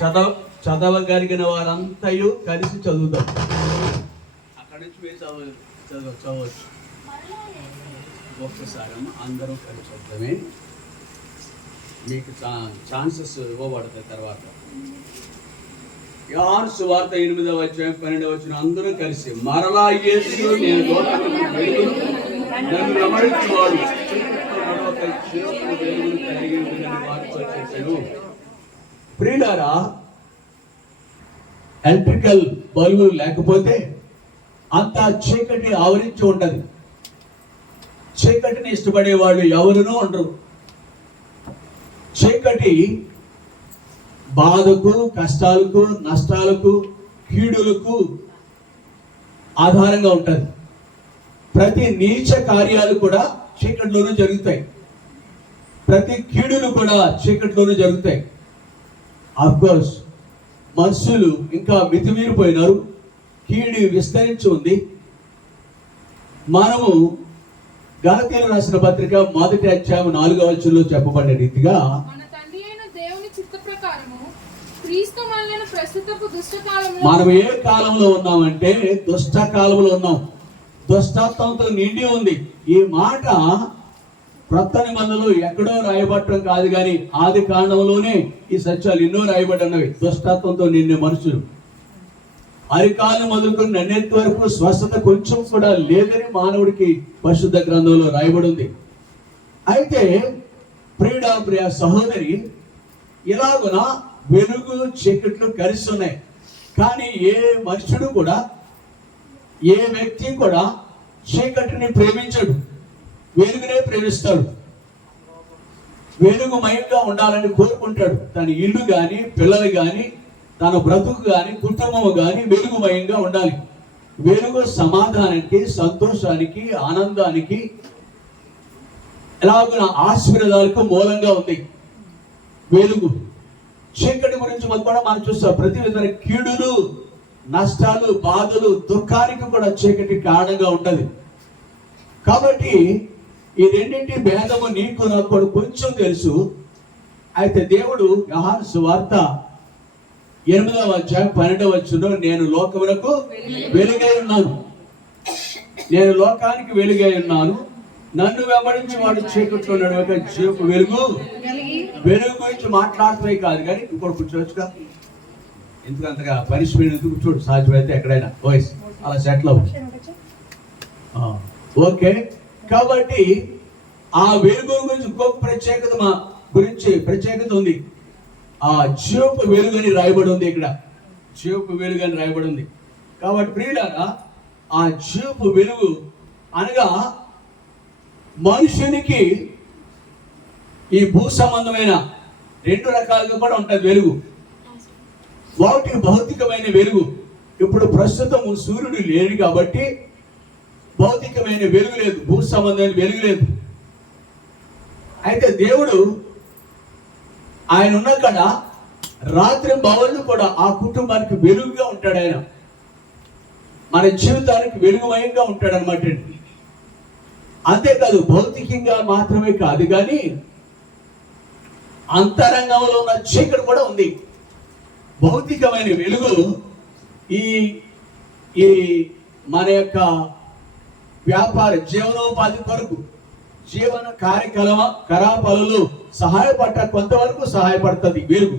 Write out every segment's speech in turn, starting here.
చదవగలిగిన వారంతయు కలిసి చదువుతాం. అక్కడి నుంచి మీరు చదవచ్చు. ఒక్కసారి అందరం కలిసి చదువుతామే, మీకు ఛాన్సెస్ ఇవ్వబడతాయి. తర్వాత యోహాను సువార్త 8వ అధ్యాయం 12వ వచనం అందరూ కలిసి, మరలా యేసు నేను లోకమునకు వెలుగును, నన్ను వెంబడించువాడు ప్రియులారా, ఎలక్ట్రికల్ బల్బు లేకపోతే అంతా చీకటి ఆవరించి ఉంటది. చీకటిని ఇష్టపడే వాళ్ళు ఎవరునూ ఉండరు. చీకటి బాధకు, కష్టాలకు, నష్టాలకు, కీడులకు ఆధారంగా ఉంటుంది. ప్రతి నీచ కార్యాలు కూడా చీకటిలోనూ జరుగుతాయి. ప్రతి కీడులు కూడా చీకటిలోనూ జరుగుతాయి. అఫ్కోర్స్ మనుషులు ఇంకా మితిమీరిపోయినారు, కీడు విస్తరించి ఉంది. మనము గలతీయులకు రాసిన పత్రిక 1వ అధ్యాయం 4వ వచనంలో చెప్పబడిన రీతిగా మనం ఏ కాలంలో ఉన్నామంటే దుష్ట కాలంలో ఉన్నాం. దుష్టత్వంతో నిండి ఉంది. ఈ మాట క్రొత్త నిబంధనలో ఎక్కడో రాయబడటం కాదు, కానీ ఆది కాండంలోనే ఈ సత్యాలు ఎన్నో రాయబడినవి. దుష్టత్వంతో నిండిన మనుషులు, అరికాలం మొదలుకొని నన్నెత్తి వరకు స్వస్థత కొంచెం కూడా లేదని మానవుడికి పరిశుద్ధ గ్రంథంలో రాయబడి ఉంది. అయితే ప్రియ సహోదరి, ఇలాగున వెలుగు చీకట్లు కలిసి ఉన్నాయి. కానీ ఏ మనుషుడు కూడా, ఏ వ్యక్తి కూడా చీకటిని ప్రేమించడు, వెలుగునే ప్రేమిస్తాడు. వెలుగుమయంగా ఉండాలని కోరుకుంటాడు. తన ఇల్లు కానీ, పిల్లలు కానీ, తన బ్రతుకు కానీ, కుటుంబము కానీ వెలుగుమయంగా ఉండాలి. వెలుగు సమాధానానికి, సంతోషానికి, ఆనందానికి, ఎలాగున ఆశీర్వాదాలకు మూలంగా ఉంది వెలుగు. చీకటి గురించి కూడా మనం చూస్తాం. ప్రతి విధమైన కీడులు, నష్టాలు, బాధలు, దుఃఖానికి కూడా చీకటి కారణంగా ఉంటది. కాబట్టి ఈ రెండింటి భేదము నీకు నాకు కూడా కొంచెం తెలుసు. అయితే దేవుడు యోహాను సువార్త 8వ అధ్యాయం 12వ వచనంలో, నేను లోకమునకు వెలుగై ఉన్నాను, నేను లోకానికి వెలుగై ఉన్నాను, నన్ను వెంబడించి వాడు చీకట్లో నడవక జీవపు వెలుగు. వెలుగు గురించి మాట్లాడటమే కాదు, కానీ ఇంకోటి కూర్చోవచ్చుగా. ఎందుకు అంతగా పనిష్మెంట్ ఎందుకు? కూర్చోడు, సాధ్యమైతే ఎక్కడైనా వాయిస్ అలా సెటిల్ అవ్వు. ఓకే, కాబట్టి ఆ వెలుగు గురించి ఇంకొక ప్రత్యేకత ఉంది. ఆ జీవపు వెలుగు అని రాయబడి ఉంది. ఇక్కడ జీవపు వెలుగు అని రాయబడి ఉంది. కాబట్టి ప్రియులారా, ఆ జీవపు వెలుగు అనగా మనుషునికి ఈ భూ సంబంధమైన 2 రకాలుగా కూడా ఉంటుంది వెలుగు. వాటి భౌతికమైన వెలుగు. ఇప్పుడు ప్రస్తుతం సూర్యుడు లేడు కాబట్టి భౌతికమైన వెలుగు లేదు, భూ సంబంధమైన వెలుగు లేదు. అయితే దేవుడు ఆయన ఉన్న కాడ రాత్రి భవన్లు కూడా ఆ కుటుంబానికి వెలుగుగా ఉంటాడు. ఆయన మన జీవితానికి వెలుగుమయంగా ఉంటాడు అనమాట. అంతేకాదు, భౌతికంగా మాత్రమే కాదు, కానీ అంతరంగంలో ఉన్న చీకటి కూడా ఉంది. భౌతికమైన వెలుగు ఈ మన యొక్క వ్యాపార జీవనోపాధి కొరకు, జీవన కార్యకలాపాలలో సహాయపడ్డ కొంతవరకు సహాయపడుతుంది వెలుగు.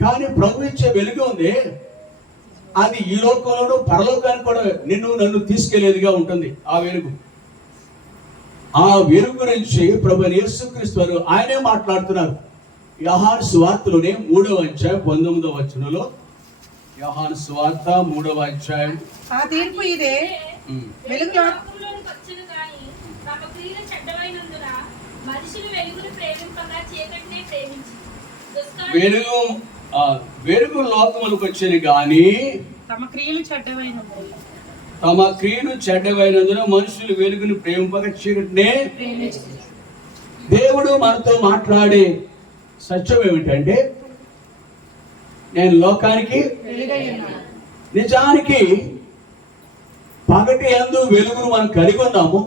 కానీ ప్రభు ఇచ్చే వెలుగు ఉంది, అది ఈ లోకంలోనూ పరలోకానికి కూడా నిన్ను నన్ను తీసుకెళ్లేదిగా ఉంటుంది. ఆ వెలుగు గురించి ప్రభు యేసుక్రీస్తు వారు ఆయనే మాట్లాడుతున్నారు. యోహాను సువార్తలోనే 3వ అధ్యాయం 19వ వచనంలో, యోహాను సువార్త 3వ అధ్యాయం, ఆ తీర్పు ఇదే, వెలుగు వెలుగు లోకములకు వచ్చింది కానీ తమ క్రియలు చెడ్డవైనందున మనుషులు వెలుగును ప్రేమింపక చీకటినే. దేవుడు మనతో మాట్లాడే సత్యం ఏమిటంటే, నేను లోకానికి నిజానికి పగటి యందు వెలుగును మనం కలిగి ఉన్నాము.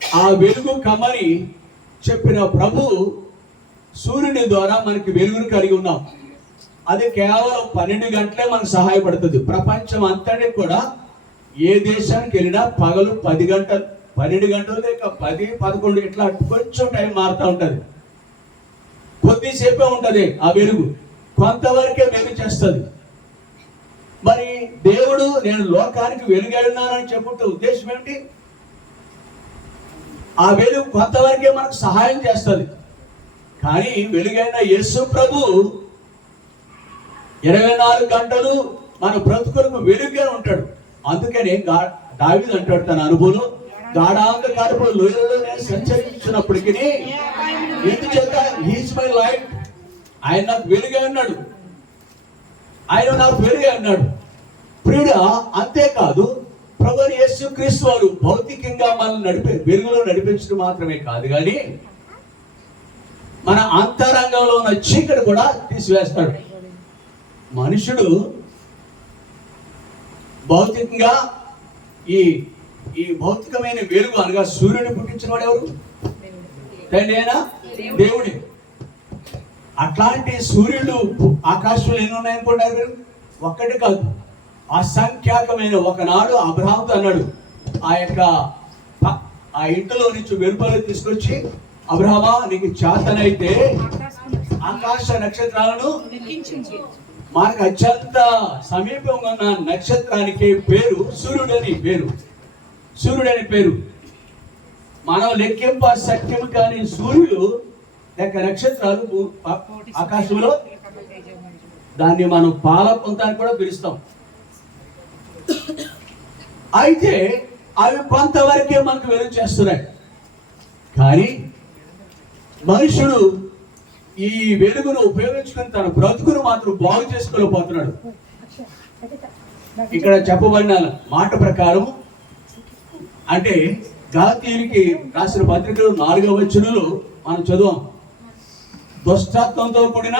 ఆ వెలుగు కమ్మని చెప్పిన ప్రభు సూర్యుని ద్వారా మనకి వెలుగును కలిగి ఉన్నాం. అది కేవలం 12 గంటలే మనకు సహాయపడుతుంది. ప్రపంచం అంతటి కూడా ఏ దేశానికి వెళ్ళినా పగలు 10 గంటలు, 12 గంటలు లేక 10, 11 ఇట్లా కొంచెం టైం మారుతూ ఉంటుంది. కొద్దిసేపే ఉంటుంది ఆ వెలుగు, కొంతవరకే వెలుగు చేస్తుంది. మరి దేవుడు నేను లోకానికి వెలుగై ఉన్నానని చెప్పుకుంటే ఉద్దేశం ఏమిటి? ఆ వెలుగు కొంతవరకే మనకు సహాయం చేస్తుంది. కానీ వెలుగైన యేసు ప్రభు 24 గంటలు మన బ్రతుకులకు వెలుగుగా ఉంటాడు. అందుకని దావీదు అంటాడు తన అనుభవం, గాఢాంధకారపు లోయలలో నేను సంచరించినప్పటికీ ఎందుచేత హీస్ మై లైట్, ఆయన నాకు వెలుగై ఉన్నాడు, ఆయన నాకు వెలుగై ఉన్నాడు. ప్రియుడా, అంతేకాదు ప్రభు యేసు క్రీస్తు వారు భౌతికంగా మనల్ని వెలుగులో నడిపించడం మాత్రమే కాదు, కానీ మన అంతరంగంలో ఉన్న చీకటి కూడా తీసివేస్తాడు. మనుషుడు భౌతికంగా ఈ భౌతికమైన వెలుగు అనగా సూర్యుని పుట్టించిన వాడు ఎవరు? తండ్రి అయినా దేవుడి. అట్లాంటి సూర్యుడు ఆకాశంలో ఎన్ని ఉన్నాయనుకుంటారు మీరు? ఒక్కటి కాదు, అసంఖ్యాకమైన. ఒకనాడు అబ్రహాముతో అన్నాడు, ఆ ఇంటిలో నుంచి వెలుపల తీసుకొచ్చి, అబ్రహామా నీకు చేతనైతే ఆకాశ నక్షత్రాలను మనకు అత్యంత సమీపంగా ఉన్న నక్షత్రానికి పేరు సూర్యుడని పేరు. మనం లెక్కింప సత్యం కాని సూర్యుడు లేక నక్షత్రాలు ఆకాశంలో, దాన్ని మనం పాల పొందాన్ని కూడా పిలుస్తాం. అయితే అవి కొంతవరకే మనకు వెలుగు చేస్తున్నాయి. కానీ మనుషుడు ఈ వెలుగును ఉపయోగించుకుని తన బ్రతుకును మాత్రం బాగు చేసుకోలేకపోతున్నాడు. ఇక్కడ చెప్పబడిన మాట ప్రకారం అంటే గలాతీయులకి రాసిన పత్రికలు 4వ వచనంలో మనం చదువాం, దుష్టత్వంతో కూడిన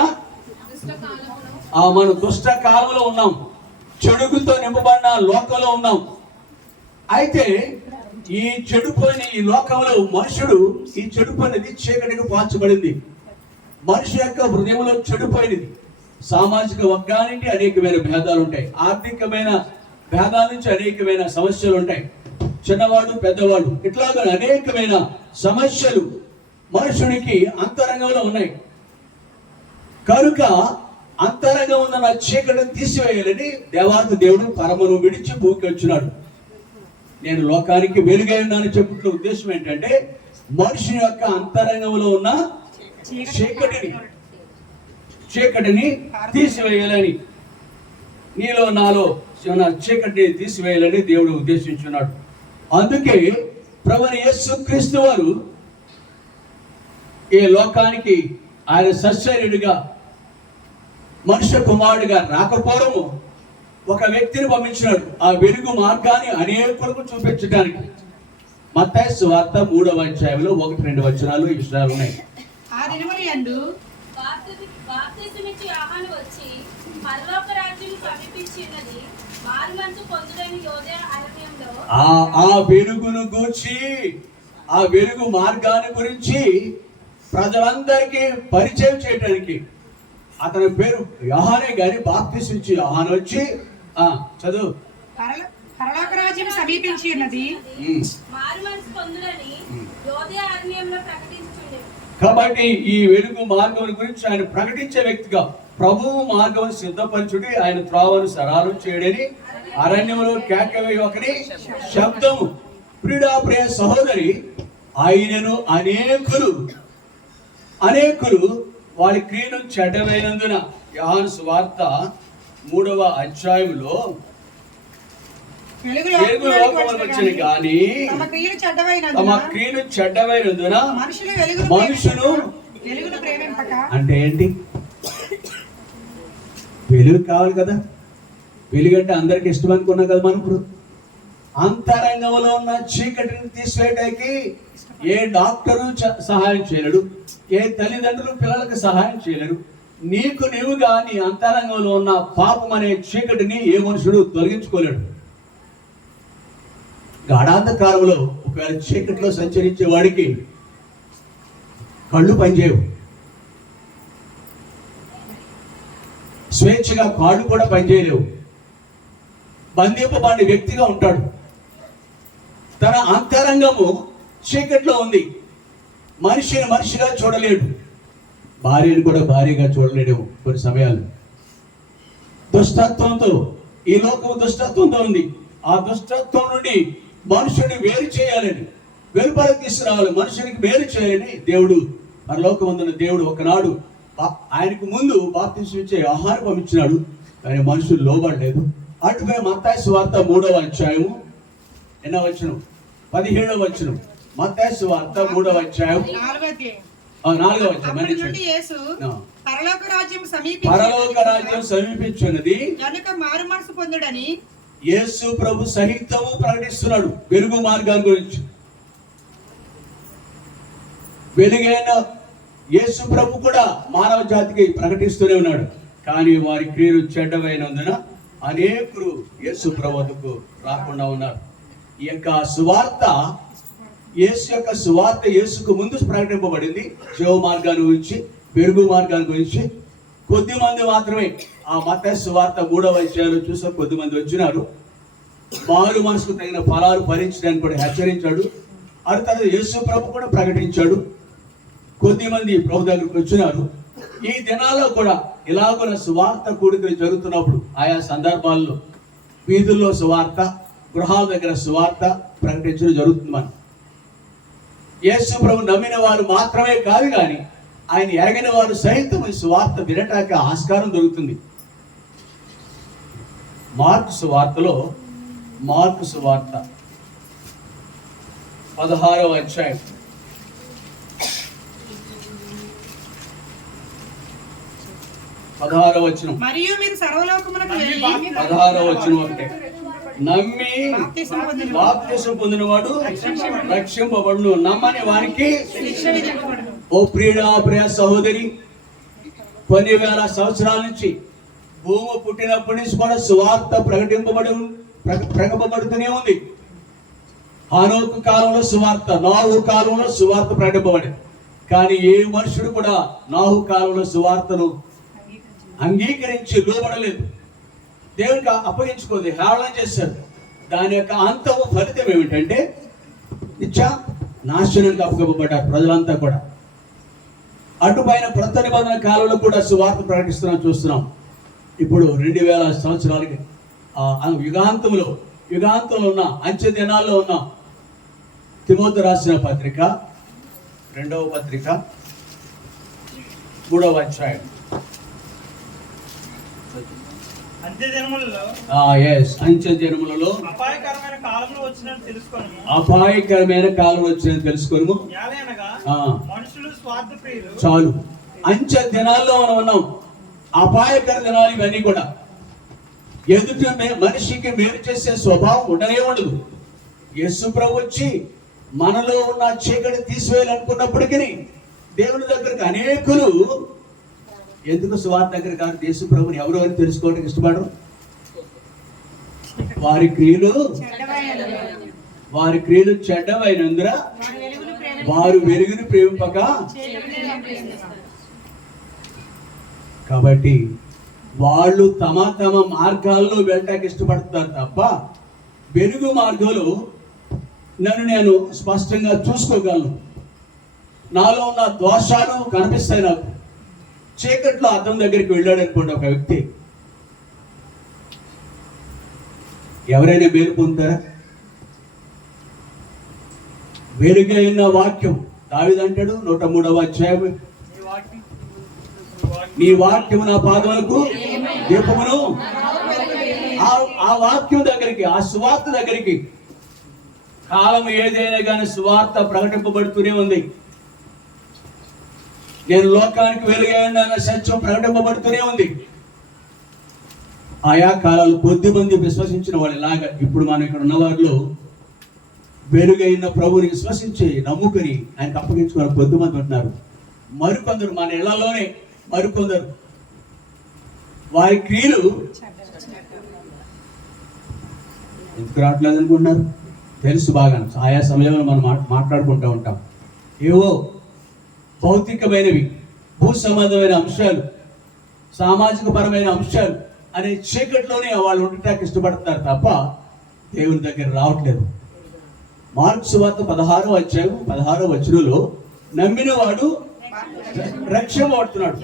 మనం దుష్ట కాలంలో ఉన్నాం, చెడుగుతో నింపబడిన లోకంలో ఉన్నాం. అయితే ఈ చెడుపోయిన ఈ లోకంలో మనుషుడు, ఈ చెడుపోయినది చీకటికి మార్చబడింది. మనిషి యొక్క హృదయంలో చెడిపోయినది. సామాజిక వర్గానికి అనేకమైన భేదాలు ఉంటాయి, ఆర్థికమైన భేదాల నుంచి అనేకమైన సమస్యలు ఉంటాయి, చిన్నవాడు పెద్దవాడు ఇట్లాగా అనేకమైన సమస్యలు మనుషుడికి అంతరంగంలో ఉన్నాయి. కనుక అంతరంగం ఉన్న చీకటిని తీసివేయాలని దేవాది దేవుడు పరమను విడిచి భూమికి వచ్చినాడు. నేను లోకానికి వెలుగై ఉన్నానని చెప్పుకునే ఉద్దేశం ఏంటంటే మనిషి యొక్క అంతరంగంలో ఉన్న చీకటిని తీసివేయాలని, నీలో నాలో చీకటిని తీసివేయాలని దేవుడు ఉద్దేశించున్నాడు. అందుకే ప్రభువైన యేసుక్రీస్తు వారు ఈ లోకానికి ఆయన సశరీరుడిగా మనుష్య కుమారుడిగా రాకపోవడము ఒక వ్యక్తిని పంపించినాడు, ఆ వెలుగు మార్గాన్ని అనేకులకు చూపించడానికి. మత్తయి సువార్త 3వ అధ్యాయంలో 1-2 వచనాలు ఈ విషయాలు ఉన్నాయి. ఆ దినములందు బాప్తిసమిచ్చి యోహాను వచ్చి పరలోక రాజ్యం సమీపించినది, మారుమనసు పొందుడని యోదయ అరణ్యంలో ఆ వెలుగును గూర్చి, ఆ వెలుగు మార్గాన్ని గురించి ప్రజలందరికీ పరిచయం చేయడానికి అతని పేరు యోహానే, గాని బాప్తిసమిచ్చి యోహాను వచ్చి చదువు పరలోక రాజ్యం సమీపించి ఉన్నది, మారుమనసు పొందుడని యోదయ అరణ్యంలో ప్రకటించుచుండెను. కాబట్టి ఈ వెలుగు మార్గం గురించి ఆయన ప్రకటించే వ్యక్తిగా, ప్రభువు మార్గం సిద్ధపరచుడి, ఆయన త్రోవను సరళం చేయడని అరణ్యంలో కేకవే ఒకరి శబ్దము. ప్రియ సహోదరి, ఆయనను అనేకులు వారి క్రియలు చెడ్డమైనందున యోహాను సువార్త 3వ అధ్యాయంలో వెలుగు లోకములకు వచ్చింది కానీ తమ క్రియలు చెడ్డమైనందున మనుషులు వెలుగును ప్రేమింపక. అంటే ఏంటి? వెలుగు కావాలి కదా, వెలుగంటే అందరికి ఇష్టం అనుకున్నాం కదా మనం. ఇప్పుడు అంతరంగంలో ఉన్న చీకటిని తీసివేయడానికి ఏ డాక్టరు సహాయం చేయలేడు, ఏ తల్లిదండ్రులు పిల్లలకు సహాయం చేయలేరు. నీవుగా నీ అంతరంగంలో ఉన్న పాపం అనే చీకటిని ఏ మనుషుడు తొలగించుకోలేడు. గాఢాంధకారంలో ఒకవేళ చీకటిలో సంచరించే వాడికి కళ్ళు పనిచేయవు, స్వేచ్ఛగా కాళ్ళు కూడా పనిచేయలేవు. బంధింపబడిన వ్యక్తిగా ఉంటాడు. తన అంతరంగము చీకట్లో ఉంది. మనిషిని మనిషిగా చూడలేడు. భార్యను కూడా భార్యగా చూడలేడు. కొన్ని సమయాలు దుష్టత్వంతో, ఈ లోకం దుష్టత్వంతో ఉంది. ఆ దుష్టత్వం నుండి మనుషుని వేరు చేయాలని, వెలుపలకు తీసుకురావాలి, మనుషునికి వేరు చేయాలని దేవుడు, పరలోకమందున్న దేవుడు ఒకనాడు ఆయనకు ముందు బాప్తిసం ఇచ్చే ఆహారం పంపించినాడు. కానీ మనుషులు లోబడలేదు. అటుపై మత్తయి సువార్త 3వ అధ్యాయము ఎన్నో వచనం, 17వ వచనం. మత్తయి సువార్త 3వ అధ్యాయం 4వ వచనం. పరలోక రాజ్యం సమీపించున్నది కనుక మారు మనసు పొందుడని యేసు ప్రభు సహితము ప్రకటిస్తున్నాడు వెలుగు మార్గాన్ని గురించి. వెలుగైన యేసు ప్రభు కూడా మానవ జాతికి ప్రకటిస్తూనే ఉన్నాడు. కానీ వారి క్రియలు చెడ్డమైనందున అనేకులు యేసు ప్రభువుకు రాకుండా ఉన్నారు. ఈ యొక్క సువార్త, యేసు యొక్క సువార్త యేసుకు ముందు ప్రకటింపబడింది. జీవ మార్గాన్ని గురించి, వెలుగు మార్గాన్ని గురించి. కొద్ది మంది మాత్రమే ఆ మత్తయి సువార్త 3వ అధ్యాయంలో చూసే కొద్ది మంది వచ్చినారు. మారు మనసుకు తగిన ఫలాలు ఫలించడానికి కూడా హెచ్చరించాడు. ఆ తర్వాత యేసు ప్రభు కూడా ప్రకటించాడు. కొద్ది మంది ప్రభు దగ్గరకు వచ్చినారు. ఈ దినాల్లో కూడా ఇలాగున్న సువార్త కూడికలు జరుగుతున్నప్పుడు ఆయా సందర్భాల్లో వీధుల్లో సువార్త, గృహాల దగ్గర సువార్త ప్రకటించడం జరుగుతుంది. మనం యేసు ప్రభు నమ్మిన వారు మాత్రమే కాదు, కానీ ఆయన ఎరగిన వారు సైతం ఈ సువార్త వినటానికి ఆస్కారం దొరుకుతుంది. మార్కు సువార్తలో, మార్కు సువార్త 16వ అధ్యాయం 16వ వచనం. మరియు మీరు సర్వలోకమునకు వెళ్ళి 16వ వచనం ఒకటే. నమ్మి బాప్తిసం పొందినవాడు రక్షింపబడును, నమ్మని వారికి. ఓ ప్రియ సహోదరి, కొన్ని వేల సంవత్సరాల నుంచి భూమి పుట్టినప్పటి నుంచి కూడా సువార్త ప్రకటింపబడుతూనే ఉంది. హానోకు కాలంలో సువార్త, నాహు కాలంలో సువార్త ప్రకటింపబడింది. కానీ ఏ మనుషుడు కూడా నాహు కాలంలో సువార్తను అంగీకరించి లోబడలేదు. దేవునికి అప్పగించుకోదు, హేళన చేశారు. దాని యొక్క అంతము ఫలితం ఏమిటంటే నిత్య నాశనానికి అప్పగింపబడ్డారు ప్రజలంతా కూడా. అటుపైన క్రొత్త నిబంధన కాలంలో కూడా సువార్త ప్రకటిస్తున్నాం, చూస్తున్నాం. ఇప్పుడు 2000 సంవత్సరాలకి యుగాంతంలో ఉన్న అంచె దినాల్లో ఉన్న తిమోతి రాసిన పత్రిక 2వ పత్రిక 3వ అధ్యాయం. అంచె దినములలో అపాయకరమైన కాలం వచ్చినట్టు తెలుసుకొను. చాలు, అంచె దినాల్లో మనం ఉన్నాం. అపాయకర దినాలు ఇవన్నీ కూడా. ఎదుటి మనిషికి మేలు చేసే స్వభావం ఉండనే ఉండదు. యేసు ప్రభు వచ్చి మనలో ఉన్న చీకటి తీసివేయాలనుకున్నప్పటికీ దేవుని దగ్గరికి అనేకులు ఎందుకు సువార్త దగ్గర కాదు, యేసు ప్రభుని ఎవరు అని తెలుసుకోవడానికి ఇష్టపడరు. వారి క్రియలు చెడ్డమైనందున వారు వెలుగుని ప్రేమింపక. కాబట్టి వాళ్ళు తమ మార్గాల్లో వెళ్ళటానికి ఇష్టపడతారు తప్ప వెలుగు మార్గంలో నన్ను నేను స్పష్టంగా చూసుకోగలను. నాలో ఉన్న దోషాలు కనిపిస్తాయి నాకు. చీకట్లో అద్దం దగ్గరికి వెళ్ళాడు అనుకోండి ఒక వ్యక్తి, ఎవరైనా మేలు పొందుతారా? వెలుగైన వాక్యం దావీదు అంటాడు 103వ అధ్యాయం, నీ వాక్యము నా పాదములకు దీపమును. ఆ వాక్యం దగ్గరికి, ఆ సువార్త దగ్గరికి కాలం ఏదైనా కానీ సువార్త ప్రకటింపబడుతూనే ఉంది. నేను లోకానికి వెలుగైన సత్యం ప్రకటింపబడుతూనే ఉంది. ఆయా కాలాలు కొద్ది మంది విశ్వసించిన వాళ్ళు లాగా ఇప్పుడు మనం ఇక్కడ ఉన్న వారిలో వెలుగైన ప్రభుని విశ్వసించి నమ్ముకుని ఆయనకు అప్పగించుకున్న కొద్ది మంది ఉంటున్నారు. మరికొందరు మన ఇళ్లలోనే, మరికొందరు వారి క్రియలు ఎందుకు రావట్లేదు అనుకుంటున్నారు? తెలుసు బాగా. ఆయా సమయంలో మనం మాట్లాడుకుంటూ ఉంటాం. ఏవో భౌతికమైనవి, భూ సంబంధమైన అంశాలు, సామాజిక పరమైన అంశాలు అనే చీకట్లోనే వాళ్ళు ఉండటానికి ఇష్టపడతారు తప్ప దేవుని దగ్గర రావట్లేదు. మార్కు సువార్త 16వ అధ్యాయం 16వ వచనంలో నమ్మిన వాడు రక్షింపబడుతున్నాడు.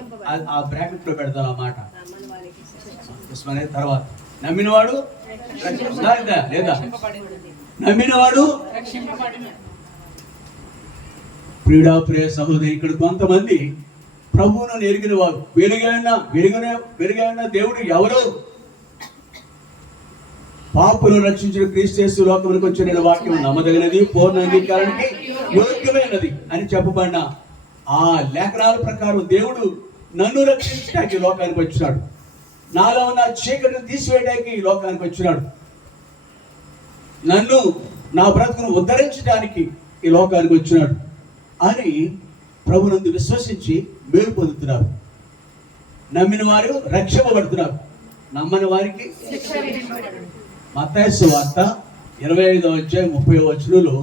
ఆ బ్రాకెట్ లో పెడతాం ఆ మాట. తర్వాత నమ్మినవాడు లేదా నమ్మినవాడు ప్రియ సహోదరి, ఇక్కడ కొంతమంది ప్రభువును ఎరిగిన వారు వెలుగైన దేవుడు ఎవరు? పాపులను రక్షించిన క్రీస్తు యేసు లోకములకు వచ్చిన వాక్యం నమ్మదగినది, పూర్ణ అంగీకారానికి యోగ్యమైనది అని చెప్పబడిన ఆ లేఖనాల ప్రకారం దేవుడు నన్ను రక్షించడానికి ఈ లోకానికి వచ్చినాడు. నాలో ఉన్న చీకటిని తీసివేయడానికి ఈ లోకానికి వచ్చినాడు. నన్ను నా బ్రతుకును ఉద్ధరించడానికి ఈ లోకానికి వచ్చినాడు అని ప్రభునందు విశ్వసించి మేలు పొందుతున్నారు. నమ్మిన వారు రక్షింపబడుతున్నారు, నమ్మని వారికి మత్తయి సువార్త 25వ అధ్యాయం 30వ వచనంలో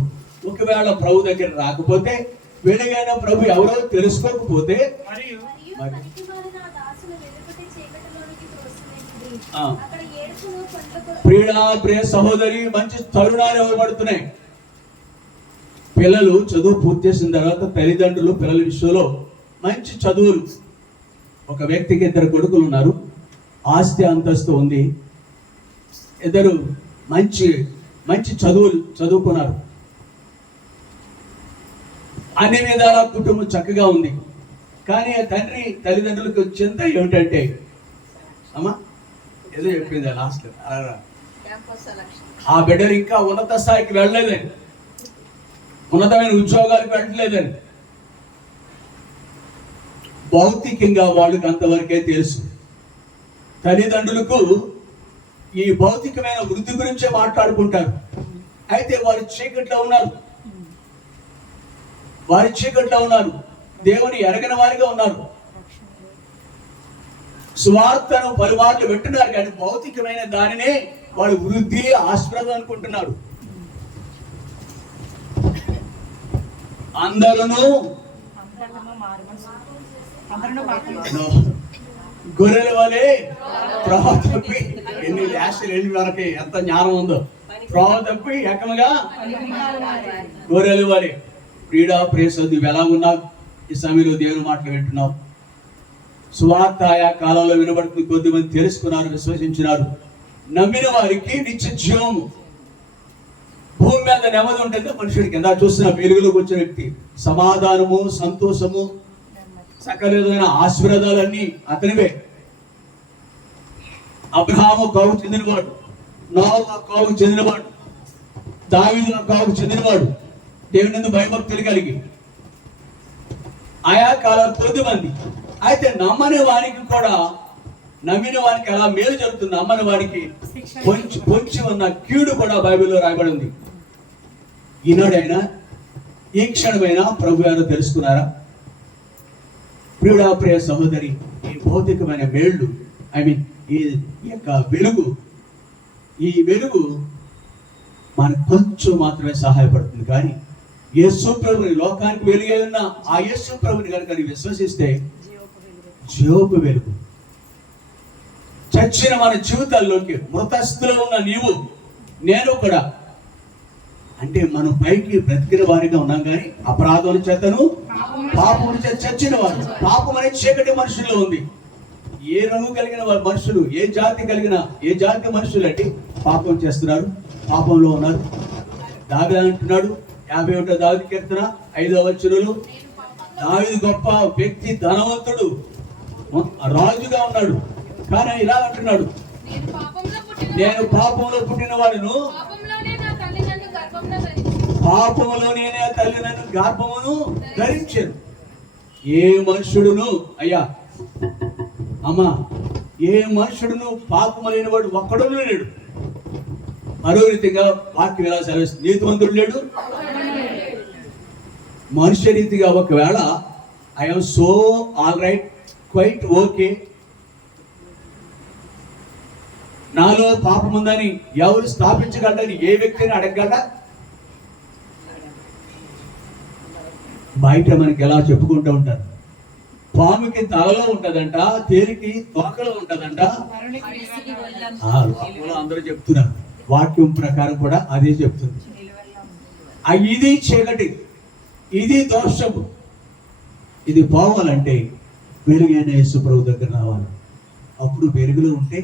ఒకవేళ ప్రభు దగ్గర రాకపోతే, వెలుగైన ప్రభు ఎవరో తెలుసుకోకపోతే ప్రియ సహోదరి, మంచి తరుణాలు ఇవ్వబడుతున్నాయి. పిల్లలు చదువు పూర్తి చేసిన తర్వాత తల్లిదండ్రులు పిల్లల విషయంలో మంచి చదువులు, ఒక వ్యక్తికి 2 కొడుకులు ఉన్నారు, ఆస్తి అంతస్తు ఉంది, ఇద్దరు మంచి మంచి చదువుకున్నారు, అన్ని విధాల కుటుంబం చక్కగా ఉంది. కానీ తల్లిదండ్రులకు చింత ఏమిటంటే, అమ్మా ఏదో చెప్పింది లాస్ట్, ఆ బిడ్డలు ఇంకా ఉన్నత స్థాయికి వెళ్ళలేదని, ఉన్నతమైన ఉద్యోగాలకు వెళ్ళలేదని. భౌతికంగా వాళ్ళకి అంతవరకే తెలుసు. తల్లిదండ్రులకు ఈ భౌతికమైన వృద్ధి గురించే మాట్లాడుకుంటారు. అయితే వారి చీకట్లో ఉన్నారు, దేవుని ఎరగని వారిగా ఉన్నారు. సువార్తను పలుమార్లు వింటున్నారు కానీ భౌతికమైన దానినే వాళ్ళు వృద్ధి ఆస్పదం అనుకుంటున్నారు. అందరూ గొర్రెల వలె త్రోవ తప్పి, ఎన్ని ల్యాషలు ఎన్ని వరకు ఎంత జ్ఞానం ఉందో, త్రోవ తప్పి ఏకంగా గొర్రెల వలె. ప్రియ సోదరులు, ఎలా ఉన్నావు? ఈ సమయంలో దేవుని మాటలు వింటున్నావు. సువార్త ఆయా కాలంలో వినబడుతుంది, కొద్దిమంది తెలుసుకున్నారు, విశ్వసించినారు. నమ్మిన వారికి నిత్య జీవము, భూమి మీద నెమ్మది ఉంటుంది మనుషుడికి. ఎంత చూస్తున్న వెలుగులోకి వచ్చిన వ్యక్తి సమాధానము, సంతోషము, సకల విధమైన ఆశీర్వాదాలన్నీ అతనివే. అబ్రహాము కావుకు చెందినవాడు, నోవహు కావుకు చెందినవాడు, దావీదు కావుకు చెందినవాడు, దేవుని యందు భయభక్తులు కలిగి ఆయా కాలం కొద్దిమంది. అయితే నమ్మని వారికి కూడా, నమ్మిన వారికి అలా మేలు జరుగుతుంది, నమ్మని వారికి పొంచి ఉన్న కీడు కూడా బైబిల్లో రాయబడి ఉంది. ఈనాడైనా ఈ క్షణమైనా ప్రభు గారు తెలుసుకున్నారా? ప్రియ సహోదరి, ఈ భౌతికమైన మేళ్ళు, ఈ యొక్క ఈ వెలుగు మనకు కొంచెం మాత్రమే సహాయపడుతుంది. కానీ యేసు ప్రభుని, లోకానికి వెలుగై ఉన్న ఆ యేసు ప్రభుని కనుక విశ్వసిస్తే జీవపు వెలుగు చచ్చిన మన జీవితాల్లోకి, మృతస్థితిలో ఉన్న నీవు నేను కూడా, అంటే మనం పైకి బ్రతికిన వారిగా ఉన్నాం కానీ అపరాధం చేతను పాపం చేత చచ్చిన వారు. పాపం అనే చీకటి మనుషుల్లో ఉంది. ఏ రంగు కలిగిన మనుషులు, ఏ జాతి మనుషులు అంటే పాపం చేస్తున్నారు, పాపంలో ఉన్నారు. దావీదు అంటున్నాడు 51వ దావీదు కీర్తన 5వ వచనంలో, దావీదు గొప్ప వ్యక్తి, ధనవంతుడు, రాజుగా ఉన్నాడు. కానీ ఇలా అంటున్నాడు, నేను పాపంలో పుట్టిన వాడును, పాపములోనే నా తల్లి నన్ను గర్భమును ధరించాను. ఏ మనుషుడును, అయ్యా అమ్మా, ఏ మనుషుడును పాపము లేని వాడు ఒక్కడూ లేడు. మరో రీతిగా వాక్యం ఎలా సెలవిస్తుంది, నీతివంతుడు లేడు. మనుష్య రీతిగా ఒకవేళ I'm so all right, quite okay, నాలో పాపం ఉందని ఎవరు స్థాపించగలరని ఏ వ్యక్తిని అడగగలరా? బయట మనకి ఎలా చెప్పుకుంటూ ఉంటారు, పాముకి తలలో ఉంటదంట, తేలికి తోకలో ఉంటదంట. లోకంలో అందరూ చెప్తున్నారు, వాక్యం ప్రకారం కూడా అదే చెప్తుంది. ఇది చీకటి, ఇది దోషము. ఇది పోవాలంటే వెలుగైన యేసు ప్రభు దగ్గర రావాలి. అప్పుడు వెలుగులో ఉంటే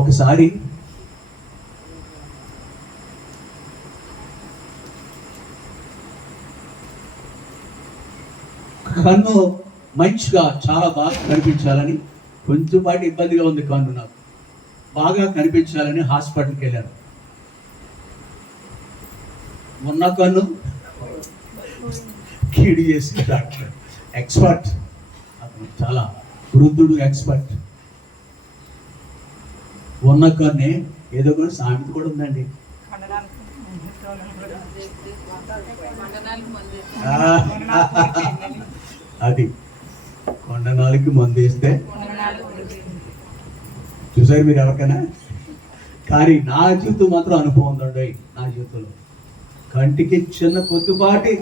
ఒకసారి కన్ను మంచిగా చాలా బాగా కనిపించాలని, కొంచెంపాటి ఇబ్బందిగా ఉంది కన్ను, నాకు బాగా కనిపించాలని హాస్పిటల్కి వెళ్ళాను. ఉన్న కన్ను కీడు చేసి డాక్టర్ ఎక్స్పర్ట్, అతను చాలా వృద్ధుడు, ఎక్స్పర్ట్. ఉన్న కన్నే ఏదో కూడా సామెత కూడా ఉందండి, అది కొండనాలికి మందు వేస్తే చూసారు మీరు ఎవరికైనా. కానీ నా జీవితం మాత్రం అనుభవం ఉందండి. నా జీవితంలో కంటికి చిన్న కొద్దిపాటి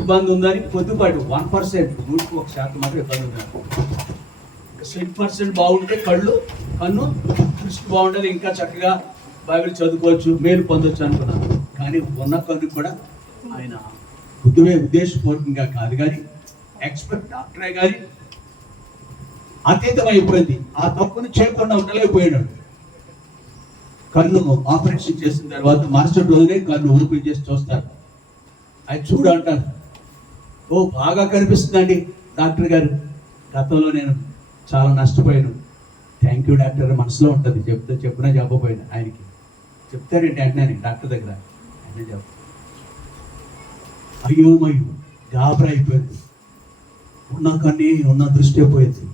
ఇబ్బంది ఉందని, కొద్దిపాటి 1%, 1% మాత్రం ఇబ్బంది ఉంది. 6% బాగుంటే కన్ను దృష్టి బాగుంటుంది, ఇంకా చక్కగా బైబిల్ చదువుకోవచ్చు, మేలు పొందొచ్చు అనుకున్నాను. కానీ ఉన్న కన్ను కూడా ఆయన ఉద్దేశపూర్వకంగా కాదు కానీ, ఎక్స్పర్ట్ డాక్టరే కానీ అతీతం అయిపోయింది. ఆ తప్పును చేయకుండా ఉండలేకపోయాడు. కన్ను ఆపరేషన్ చేసిన తర్వాత మరుసటి రోజునే కన్ను ఓపెన్ చేసి చూస్తారు. అది చూడు అంటారు, ఓ బాగా కనిపిస్తుందండి డాక్టర్ గారు, గతంలో నేను చాలా నష్టపోయాను. థ్యాంక్ యూ డాక్టర్ మనసులో ఉంటుంది, చెప్పినా చెప్పపోయినా ఆయనకి చెప్తారేంటి అంటే డాక్టర్ దగ్గర ఆయన చెప్తారు. అయ్యోమయ్యో గాబరా అయిపోయింది, ఉన్న కన్నీ ఉన్న దృష్టి అయిపోయింది.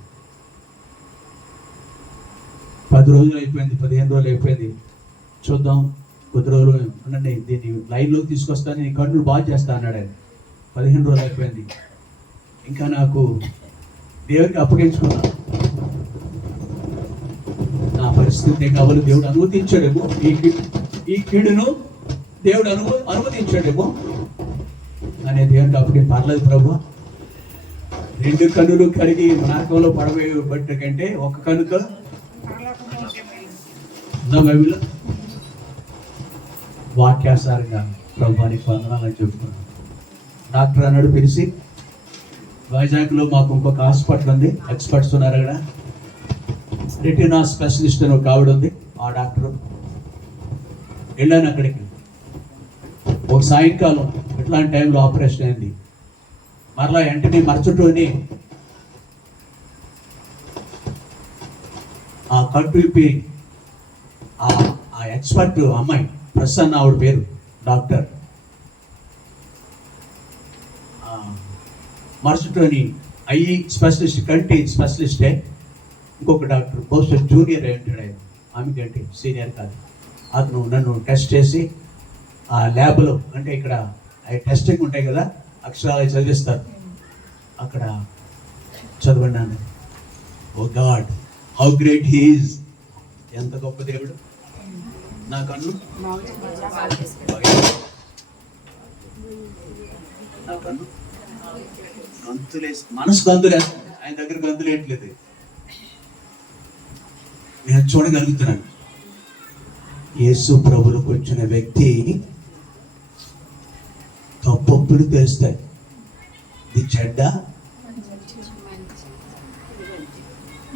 10 రోజులు అయిపోయింది, 15 రోజులు అయిపోయింది. చూద్దాం, కొద్ది రోజులు ఉండండి, దీన్ని లైన్లోకి తీసుకొస్తాను, నీ కన్ను బాగా చేస్తా అన్నాడు ఆయన. 15 రోజులు అయిపోయింది. ఇంకా నాకు దేవుడికి అప్పగించుకున్నా, నా పరిస్థితి కావాలి, దేవుడు అనుమతించాడేమో, ఈ కీడును దేవుడు అనుమతించాడేమో అనే దేవుడికి అప్పటికి పర్లేదు ప్రభు, 2 కన్నులు కరిగి నరకంలో పడబోయే కంటే ఒక కన్నుతో బైబిల్లో వాక్యాసారంగా ప్రభువానికి వందనాలని చెప్తున్నాను. డాక్టర్ అన్నాడు పిలిచి, వైజాగ్లో మాకు ఇంకొక హాస్పిటల్ ఉంది, ఎక్స్పర్ట్స్ ఉన్నారు అక్కడ, రెటినా స్పెషలిస్ట్ అని ఒక ఆవిడ ఉంది, ఆ డాక్టర్. వెళ్ళాను అక్కడికి. ఒక సాయంకాలం ఇట్లాంటి టైంలో ఆపరేషన్ అయింది. మరలా వెంటనే మరచుటోని ఆ కట్టు విప్పి ఆ ఎక్స్పర్ట్ అమ్మాయి, ప్రసన్న ఆవిడ పేరు, డాక్టర్, మరుసటోని ఐఈ స్పెషలిస్ట్, కంటి స్పెషలిస్టే, ఇంకొక డాక్టర్ బహుశా జూనియర్ అయి ఉంటాడు ఆయన, ఆమె కంటే సీనియర్ కాదు. అతను నన్ను టెస్ట్ చేసి ఆ ల్యాబ్లో, అంటే ఇక్కడ అవి టెస్టింగ్ ఉంటాయి కదా, అక్షరాలు చదివిస్తారు, అక్కడ చదవన్నాను. Oh God, how great he is, ఎంత గొప్ప దేవుడు. నా కన్ను గంతులేసి, మనసు గంతులేస్తుంది, ఆయన దగ్గర గంతులేయట్లేదు. నేను చూడగలుగుతున్నాను. యేసు ప్రభువులకు వచ్చిన వ్యక్తి తప్పొప్పులు తెలుస్తాయి. ఇది చెడ్డ,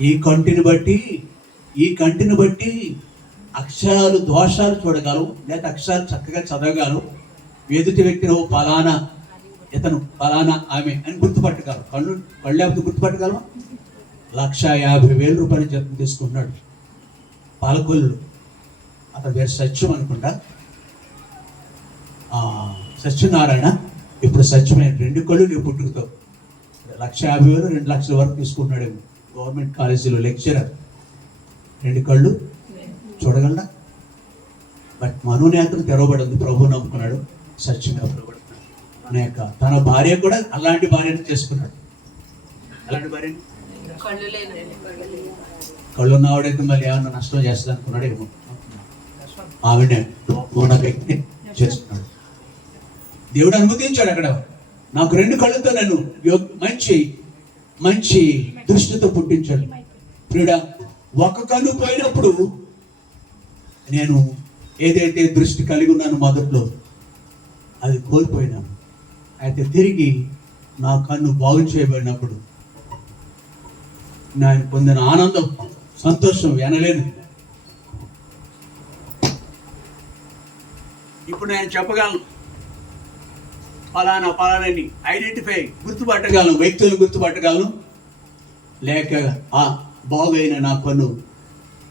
ఈ కంటిని బట్టి అక్షరాలు దోషాలు చూడగలవు, లేదా అక్షరాలు చక్కగా చదవగలవు. ఎదుటి వ్యక్తిని, ఓ ఫలానా ఇతను, ఫలానా ఆమె అని గుర్తుపట్టగలవు. కళ్ళు లేకపోతే గుర్తుపట్టగలవా? 150,000 రూపాయలు జీతం తీసుకుంటున్నాడు పాలకొల్లు. అతని పేరు సత్యం అనుకుంటా, సత్యనారాయణ. ఇప్పుడు సత్యమైన 2 కళ్ళు నీ పుట్టుకతో 150,000, 2 లక్షల వరకు తీసుకుంటున్నాడు. గవర్నమెంట్ కాలేజీలో లెక్చరర్. 2 కళ్ళు చూడగలడా? బట్ మనోనేత్రం తెరవబడింది, ప్రభు నమ్ముకున్నాడు, సత్యంగా పిలువబడుతున్నాడు. అనేక తన భార్య కూడా అలాంటి భార్యను చేసుకున్నాడు. అలాంటి భార్యని, కళ్ళు ఉన్నవాడైతే మళ్ళీ ఏమన్నా నష్టం చేస్తుంది అనుకున్నాడు ఏమో, ఆవిడ ఉన్న వ్యక్తి చేసుకున్నాడు. దేవుడు అనుమతించాడు. అక్కడ నాకు 2 కళ్ళతో నేను మంచి మంచి దృష్టితో పుట్టించాడు. ప్రియుడా, ఒక కన్ను పోయినప్పుడు నేను ఏదైతే దృష్టి కలిగి ఉన్నాను మొదట్లో అది కోల్పోయినాను. అయితే తిరిగి నా కన్ను బాగు చేయబడినప్పుడు నేను పొందిన ఆనందం, సంతోషం ఎనలేను. ఇప్పుడు నేను చెప్పగలను, ఫలానాని ఐడెంటిఫై, గుర్తుపట్టగలను, వ్యక్తులను గుర్తుపట్టగలను. లేక ఆ బాగైన నా కన్ను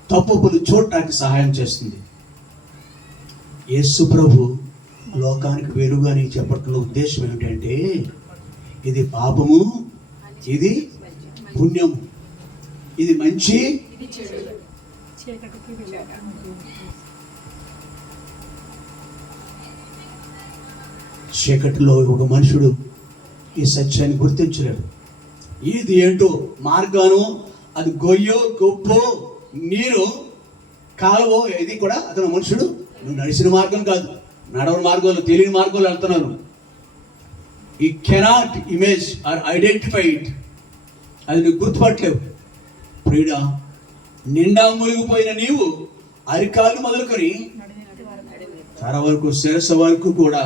తప్పులు చూడటానికి సహాయం చేస్తుంది. యేసు ప్రభు లోకానికి వెలుగు అని చెప్పడంలో ఉద్దేశం ఏమిటంటే, ఇది పాపము, ఇది పుణ్యము, ఇది మంచి, చీకటిలో ఒక మనుషుడు ఈ సత్యాన్ని గుర్తించలేడు. ఇది ఏంటో మార్గాను, అది గొయ్యో గొప్పో నీరు కాలువో ఇది కూడా అతను మనుషుడు నువ్వు నడిచిన మార్గం కాదు, నడవని మార్గంలో తెలియని మార్గంలో వెళ్తున్నాను. ఈ cannot image are identify it, అది నువ్వు గుర్తుపట్టలేవు. ప్రియుడా, నిండా మునిగిపోయిన నీవు అరికాలు మొదలుకొని తర వరకు, శిరస్సు వరకు కూడా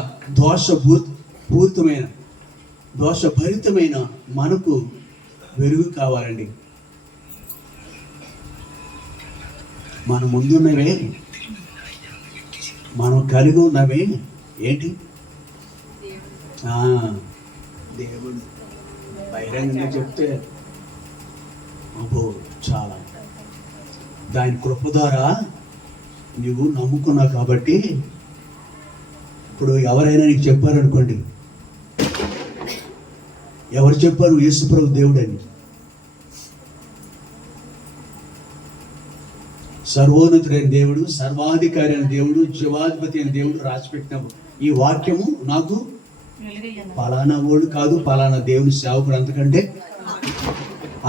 దోషభరితమైన మనకు వెలుగు కావాలండి. మన ముందున్నవే, మనం కలిగి ఉన్నవే ఏంటి? దేవుడు బహిరంగంగా చెప్తే అబ్బో చాలా, దాని కృప ద్వారా నువ్వు నమ్ముకున్నావు కాబట్టి. ఇప్పుడు ఎవరైనా నీకు చెప్పారనుకోండి, ఎవరు చెప్పారు? యేసుప్రభు దేవుడు అని. సర్వోన్నతుడైన దేవుడు, సర్వాధికారి అయిన దేవుడు, జీవాధిపతి అయిన దేవుడు రాసిపెట్టిన ఈ వాక్యము నాకు పలానా ఓడు కాదు, పలానా దేవుని సేవకుడు, అంతకంటే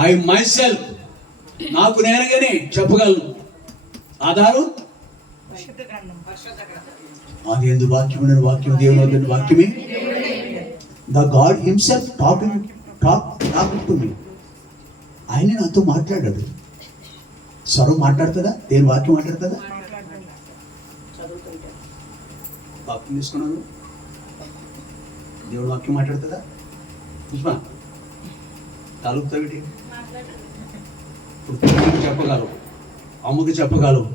ఐ మై సెల్ఫ్, నాకు నేనుగానే చెప్పగలను. ఆధారం అది ఎందు వాక్యం, వాక్యం దేవుని వద్ద వాక్యమే. The God himself talk to me. ఆయన నాతో మాట్లాడాడు. స్వరం మాట్లాడుతుందా? దేవుని వాక్యం మాట్లాడుతుందా? వాక్యం తీసుకున్నాను, దేవుని వాక్యం మాట్లాడుతుందా? పుష్ప తాలూకుతావిటి. ఇప్పుడు చెప్పగలవు, అమ్మకి చెప్పగలవు,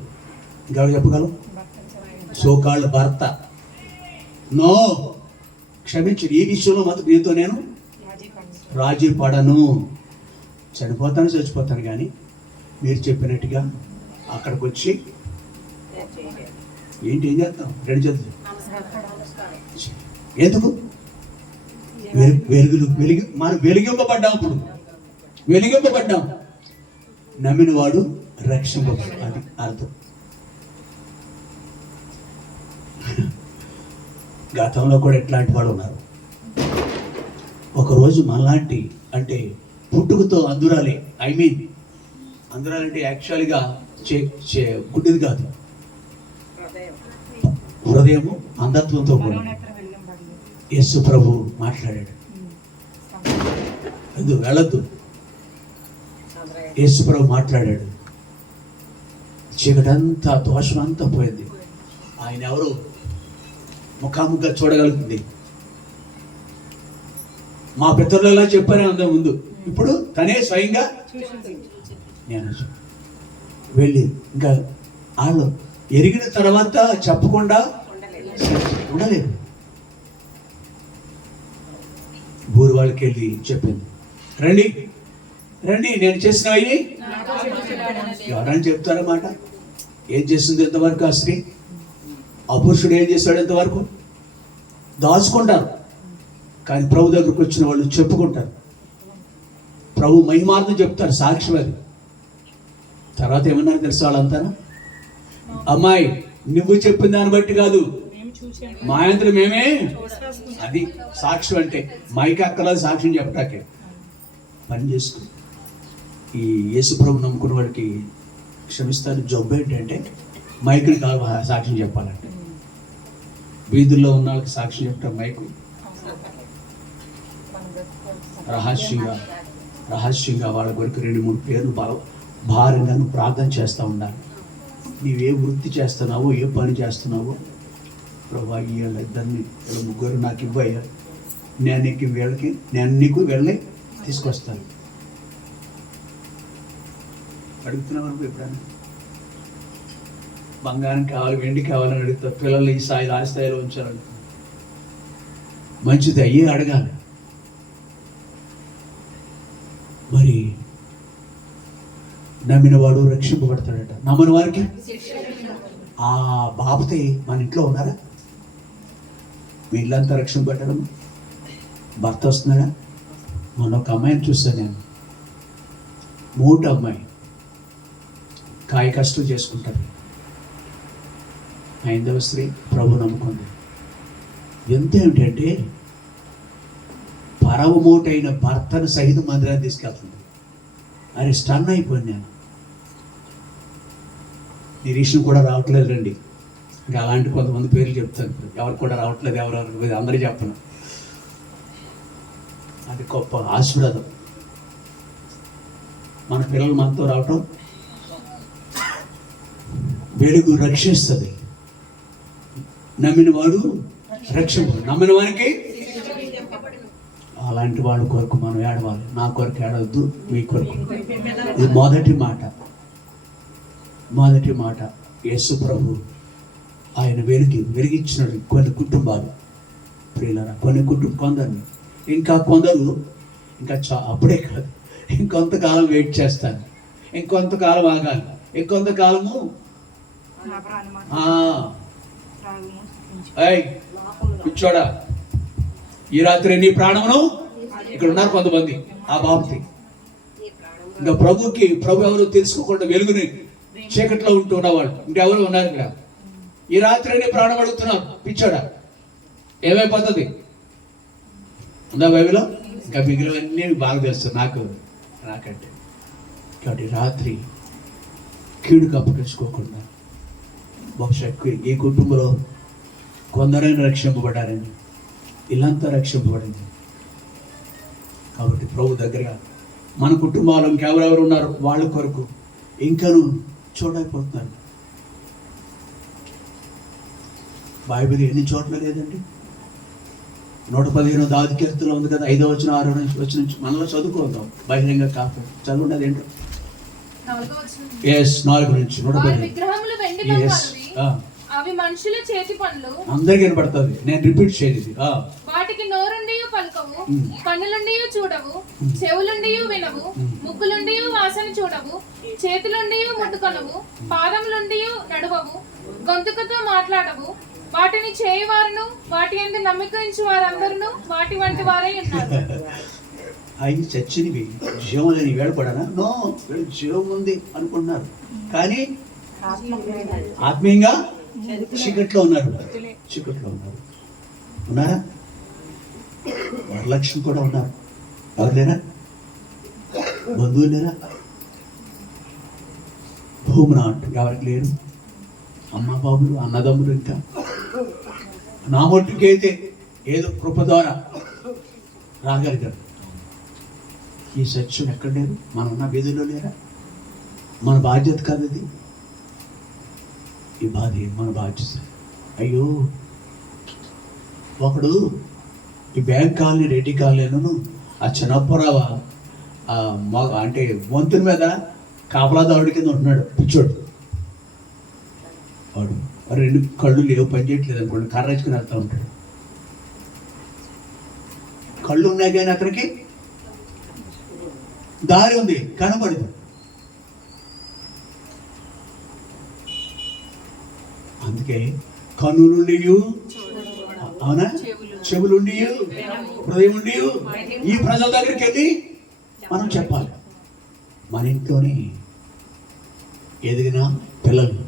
ఇంకా చెప్పగలవు. సోకాళ్ళ భర్త నో, క్షమించు, ఈ విషయంలో మాత్రం నీతో నేను రాజీ పడను, చనిపోతాను చచ్చిపోతాను, కానీ మీరు చెప్పినట్టుగా అక్కడికి వచ్చి ఏంటి ఏం చేస్తాం? రెండు చేతులు ఎందుకు? మనం వెలిగింపబడ్డాం. ఇప్పుడు వెలిగింపబడ్డాం, నమ్మిన వాడు రక్షింపబడ్డాడు, అది అర్థం. గతంలో కూడా ఎట్లాంటి వాడు ఉన్నారు. ఒకరోజు మనలాంటి, అంటే పుట్టుకతో అందురాలే, అందురాలంటే యాక్చువల్గా గుడ్డిది కాదు, హృదయము అంధత్వంతో కూడా యేసు ప్రభు మాట్లాడాడు. అది వెళ్ళద్దు, యేసు ప్రభు మాట్లాడాడు. చీకటంతా, దోషం అంతా పోయింది. ఆయన ఎవరు ముఖాముఖిగా చూడగలుగుతుంది. మా పితరులు ఎలా చెప్పారని అందరి ముందు, ఇప్పుడు తనే స్వయంగా నేను వెళ్ళి, ఇంకా వాళ్ళు ఎరిగిన తర్వాత చెప్పకుండా ఉండలేదు. ఊరు వాళ్ళకి వెళ్ళి చెప్పింది, రండి రండి నేను చేసినవి. ఎవరైనా చెప్తారన్నమాట. ఏం చేస్తుంది ఎంతవరకు ఆ స్త్రీ? ఆ పురుషుడు ఏం చేశాడు ఎంతవరకు? దాచుకుంటారు, కానీ ప్రభు దగ్గరకు వచ్చిన వాళ్ళు చెప్పుకుంటారు. ప్రభు మహిమార్థం చెప్తారు, సాక్ష్యం అది. తర్వాత ఏమన్నారు తెలుసు వాళ్ళంతా? అమ్మాయి, నువ్వు చెప్పిన దాన్ని బట్టి కాదు, మా యంత్రం మేమే. అది సాక్ష్యం అంటే. మైకి అక్కలా సాక్ష్యం చెప్పటాకే. పని చేసుకో. ఈ యేసు ప్రభు నమ్ముకున్న వాడికి క్షమిస్తారు. జబ్బు ఏంటంటే మైకుని కాదు సాక్ష్యం చెప్పాలంటే. వీధుల్లో ఉన్న వాళ్ళకి సాక్ష్యం చెప్తాం మైకు. రహస్యంగా వాళ్ళ కొరకు 2-3 పేర్లు భారంగా నువ్వు ప్రార్థన చేస్తూ ఉండాలి. నీవే వృత్తి చేస్తున్నావో, ఏ పని చేస్తున్నావో, ప్రభా వీళ్ళిద్దరిని వీళ్ళ ముగ్గురు నాకు ఇవ్వయ్యా, నేను నీకు వెళ్ళి తీసుకొస్తాను. అడుగుతున్నావు ఎప్పుడైనా? బంగారం కావాలి, వెండి కావాలని అడుగుతా. పిల్లలు ఈ స్థాయిలో ఆ స్థాయిలో ఉంచాలని మంచిది అయ్యే అడగాలి. మరి నమ్మినవాడు రక్షింపబడతాడట. నమ్మని వారికి ఆ బాబతే మన ఇంట్లో ఉన్నారా? మీ ఇల్లంతా రక్షింపబడడం, భర్త వస్తున్నాడా? మొన్న ఒక అమ్మాయిని చూస్తాను నేను, 3 అమ్మాయి కాయ కష్టం చేసుకుంటారు. ఐదవ స్త్రీ ప్రభు నమ్ముకుంది. ఎంత ఏమిటంటే పరవమోటైన భర్తను సహితం మందిరాన్ని తీసుకెళ్తుంది. అరే స్టన్ అయిపోయింది నేను. నిరీక్షణ కూడా రావట్లేదు రండి. ఇంకా అలాంటి కొంతమంది పేర్లు చెప్తాను. ఎవరు కూడా రావట్లేదు, ఎవరెవరు అందరూ చెప్పను. అది గొప్ప ఆశీర్వాదం. మన పిల్లలు మనతో రావటం. వెలుగు రక్షిస్తుంది. నమ్మిన వాడు రక్షింపు. నమ్మిన వారికి అలాంటి వాడి కొరకు మనం ఏడవాలి. నా కొరకు ఏడవద్దు, మీ కొరకు. ఇది మొదటి మాట. యేసు ప్రభు ఆయన వెలిగించినాడు కొన్ని కుటుంబాలు. ప్రియులారా, కొందరిని ఇంకా కొందరు అప్పుడే కాదు, ఇంకొంతకాలం వెయిట్ చేస్తాను, ఇంకొంతకాలం ఆగాలి, ఇంకొంతకాలము పిచ్చోడా ఈ రాత్రి నీ ప్రాణమును. ఇక్కడ ఉన్నారు కొంతమంది ఆ బాబుకి. ఇంకా ప్రభు ఎవరు తెలుసుకోకుండా వెలుగుని చీకట్లో ఉంటూ ఉన్నవాళ్ళు ఇంకెవరు ఉన్నారు ఇక్కడ. ఈ రాత్రి నీ ప్రాణం అడుగుతున్నావు పిచ్చోడా, ఏమైపోతుంది ఉందా బైబిల్లో? ఇంకా మిగిలినవన్నీ బాగా తెలుస్తుంది నాకంటే. కాబట్టి రాత్రి కీడుకు అప్పగించుకోకుండా, బహుశా ఈ కుటుంబంలో కొందరైనా రక్షింపబడ్డారండి, ఇల్లంతా రక్షింపబడింది. కాబట్టి ప్రభు దగ్గర మన కుటుంబాలు ఇంకెవరెవరు ఉన్నారు వాళ్ళ కొరకు ఇంకను చూడకపోతున్నారు. బైబిల్ ఎన్ని చోట్ల లేదండి. 115 దావీదు కీర్తనలో ఉంది కదా, 5వ వచనం 6వ వచనం నుంచి మనలో చదువుకుందాం. బహిరంగ కాదు, చదువుండదు ఏంటో. 4 నుంచి 115. అవి మనుషుల చేతి పనులు. అందరికి కనపడుతుంది, నేను రిపీట్ చేయలేదు. వాటికి నోరుండి పలుకవు, కన్నులుండి చూడవు, చెవులుండి వినవు, ముక్కులుండి వాసన చూడవు, చేతులుండి ముట్టుకొనవు, పాదములుండి నడువవు, గొంతుకతో మాట్లాడవు. వాటిని చేయవారును వాటి యందు నమ్మకించు వారందరూ వాటి వంటి వారై ఉన్నారు. అవి చచ్చినవి, జీవం లేని వేడపడనా? నో, జీవం ఉంది అనుకుంటున్నారు, కానీ ఆత్మీయంగా చీకట్లో ఉన్నారు. ఉన్నారా? వరలక్ష్మి కూడా ఉన్నారు. ఎవరు లేరా? బంధువులు లేరా? భూమున అంటూ ఎవరికి లేరు? అమ్మ బాబులు, అన్నదమ్ములు. ఇంకా నా మట్టుకైతే ఏదో కృప ద్వారా రాగలిగారు. ఈ సత్యం ఎక్కడ లేరు? మనం ఉన్న వీధిలో లేరా? మన బాధ్యత కాదు అది. ఈ బాధ మన బాధ్యత. అయ్యో, ఒకడు ఈ బ్యాంక్ కాలనీ, రెడ్డి కాలనీను ఆ చిన్నప్పరావ అంటే వంతుని మీద కాపలాదారుడి కింద ఉంటున్నాడు పిచ్చోడు. వాడు 2 కళ్ళు లేవు, పని చేయట్లేదు అనుకోండి, కర్రేసుకుని వెళ్తూ ఉంటాడు. కళ్ళు ఉన్నాయి కానీ అతనికి దారి ఉంది, కనబడదు. అందుకే కన్నులుండి, అవునా, చెవులుండి, హృదయం ఉండి ఈ ప్రజల దగ్గరికి వెళ్ళి మనం చెప్పాలి. మన ఇంట్లోనే ఎదిగిన పిల్లలు,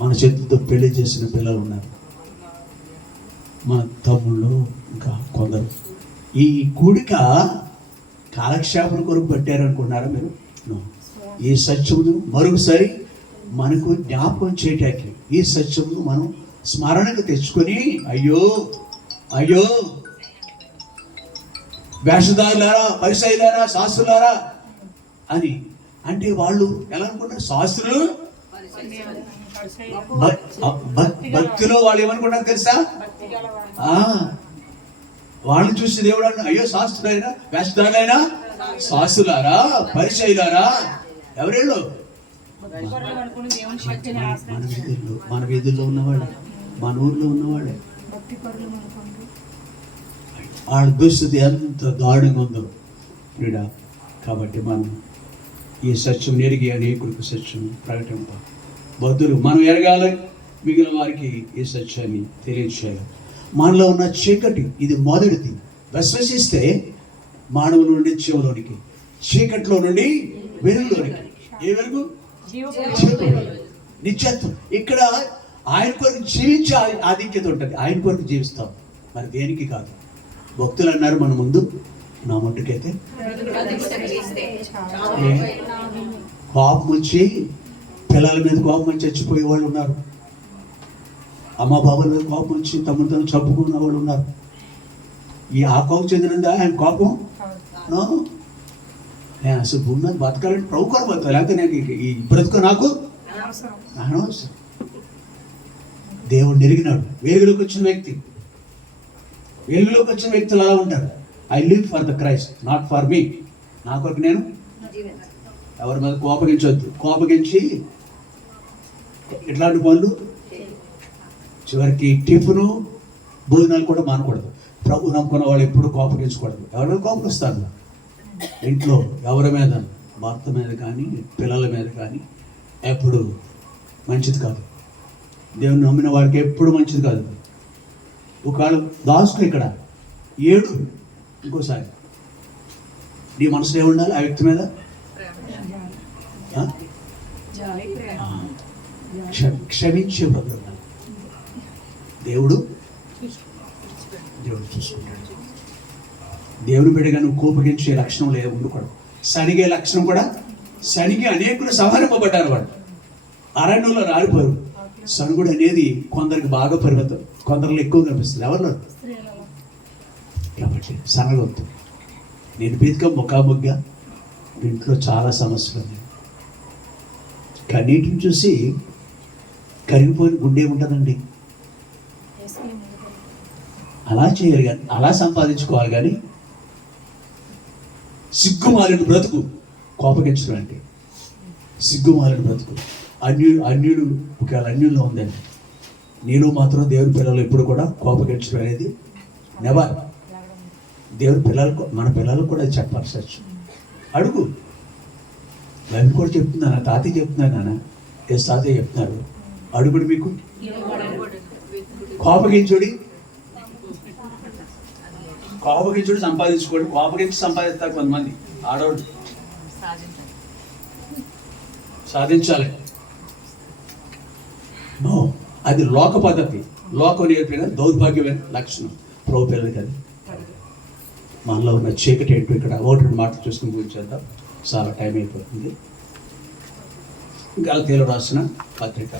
మన చేతులతో పెళ్లి చేసిన పిల్లలు ఉన్నారు, మన తమ్ముళ్ళు, ఇంకా కొందరు. ఈ కూడిక కాలక్షేపణ కొరకు పెట్టారనుకున్నారా మీరు? ఈ సత్యమును మరొకసారి మనకు జ్ఞాపకం చేయటానికి, ఈ సత్యమును మనం స్మరణకు తెచ్చుకొని, అయ్యో వేషధారులారా, పరిసయ్యులారా, శాస్త్రులారా అని. అంటే వాళ్ళు ఎలా అనుకుంటారు? శాస్త్రులు భక్తిలో వాళ్ళు ఏమనుకుంటారు తెలుసా? వాళ్ళని చూసి దేవుడు అన్న, అయ్యో శాస్త్రులైనా, వేషధారులైనా, శాస్త్రులారా, పరిసయ్యులారా, ఎవరేళ్ళు? మన వీధుల్లో ఉన్నవాళ్ళే, మన ఊర్లో ఉన్నవాళ్ళే. వాళ్ళ దుస్థితి ఎంత దారుణంగా ఉందో క్రీడ. కాబట్టి మనం ఈ సత్యం ఎరిగి అనేకులకు సత్యం ప్రకటింప బద్దులు మనం ఎరగాలి, మిగిలిన వారికి ఈ సత్యాన్ని తెలియచేయాలి. మనలో ఉన్న చీకటి ఇది మొదటిది. విశ్వసిస్తే మానవుల నుండి జీవంలోనికి, చీకటిలో నుండి వెలుగులోనికి. ఏ వెలుగు? నిత్యత్వం. ఇక్కడ ఆయన కొరకు జీవించే ఆధిక్యత ఉంటుంది. ఆయన కొరకు జీవిస్తాం, మరి దేనికి కాదు. భక్తులు అన్నారు మన ముందు, నా మట్టుకైతే కోపం వచ్చి పిల్లల మీద కోపం వచ్చి చచ్చిపోయే వాళ్ళు ఉన్నారు. అమ్మ బాబాల మీద కోపం వచ్చి తమతో చంపుకున్న వాళ్ళు ఉన్నారు. ఈ ఆ కోపం చెందినందా ఆయన కోపం? నేను అసలు భూమి మీద బతకాలంటే ప్రభు కూడా బతకాలి, లేకపోతే నేను ఈ బ్రతుకు నాకు అనవసరం. దేవుడు ఎరిగినాడు. వెలుగులోకి వచ్చిన వ్యక్తి, వెలుగులోకి వచ్చిన వ్యక్తులు అలా ఉంటారు. I live for the Christ, not for me. నా కొరకు నేను ఎవరి మీద కోపగించవద్దు. కోపగించి ఇట్లాంటి పనులు చివరికి టిఫిను భోజనాలు కూడా మానకూడదు. ప్రభు నమ్ముకున్న వాళ్ళు ఎప్పుడు కోపగించకూడదు. ఎవరి మీద కోపగిస్తారు? ఇంట్లో ఎవరి మీద, భర్త మీద కానీ పిల్లల మీద కానీ ఎప్పుడు మంచిది కాదు. దేవుని నమ్మిన వాడికి ఎప్పుడు మంచిది కాదు. ఒకవేళ దాసుకు ఇక్కడ 7 ఇంకోసారి నీ మనసులో ఏముండాలి? ఆ వ్యక్తి మీద క్షమించే బ్రదర్ దేవుడు చూసుకుంటాడు. దేవుని బిడ్డగా నువ్వు కోపగించే లక్షణం లేదు, ఉండకూడదు. సనిగే లక్షణం కూడా, సనిగి అనేకులు సంహరింపబడ్డారు. వాళ్ళు అరణ్యంలో రాలిపోరు. సనుగుడు అనేది కొందరికి బాగా పరిమితం, కొందరిలో ఎక్కువ కనిపిస్తుంది. ఎవరిలో? కాబట్టి సనగొద్దు. నేను బీతిక ముఖాముగ్గా ఇంట్లో చాలా సమస్యలు ఉన్నాయి. కన్నీటిని చూసి కరిగిపోయిన గుండె ఉంటుందండి. అలా చేయాలి కానీ, అలా సంపాదించుకోవాలి కానీ సిగ్గుమాలిన బ్రతుకు కోపగించడం అంటే సిగ్గుమాలిన బ్రతుకు. అన్యుడు ఒకవేళ అన్యుల్లో ఉందండి, నేను మాత్రం దేవుని పిల్లలు ఎప్పుడు కూడా కోపగించడం అనేది నెవర్. దేవుని పిల్లలకు, మన పిల్లలకు కూడా చెప్పాలి సత్యం. అడుగు. నేను కూడా చెప్తున్నాను, తాతయ్య చెప్తున్నాను, నాన్న ఏ తాతయ్య చెప్తున్నారు, అడుగుడు మీకు కోపగించుడి. కోపగించుడు సంపాదించుకోండి. కోపగించి సంపాదిస్తారు కొంతమంది ఆడవాళ్ళు. సాధించాలి. నో, అది లోక పద్ధతి, లోకం నేర్పిన దౌర్భాగ్యమైన లక్షణం. ప్రభు పిల్లలకి అది. మనలో ఉన్న చీకటి ఏంటో ఇక్కడ 1-2 మాటలు చూసుకుని గురించేద్దాం, చాలా టైం అయిపోతుంది. గలతీయులకు రాసిన పత్రిక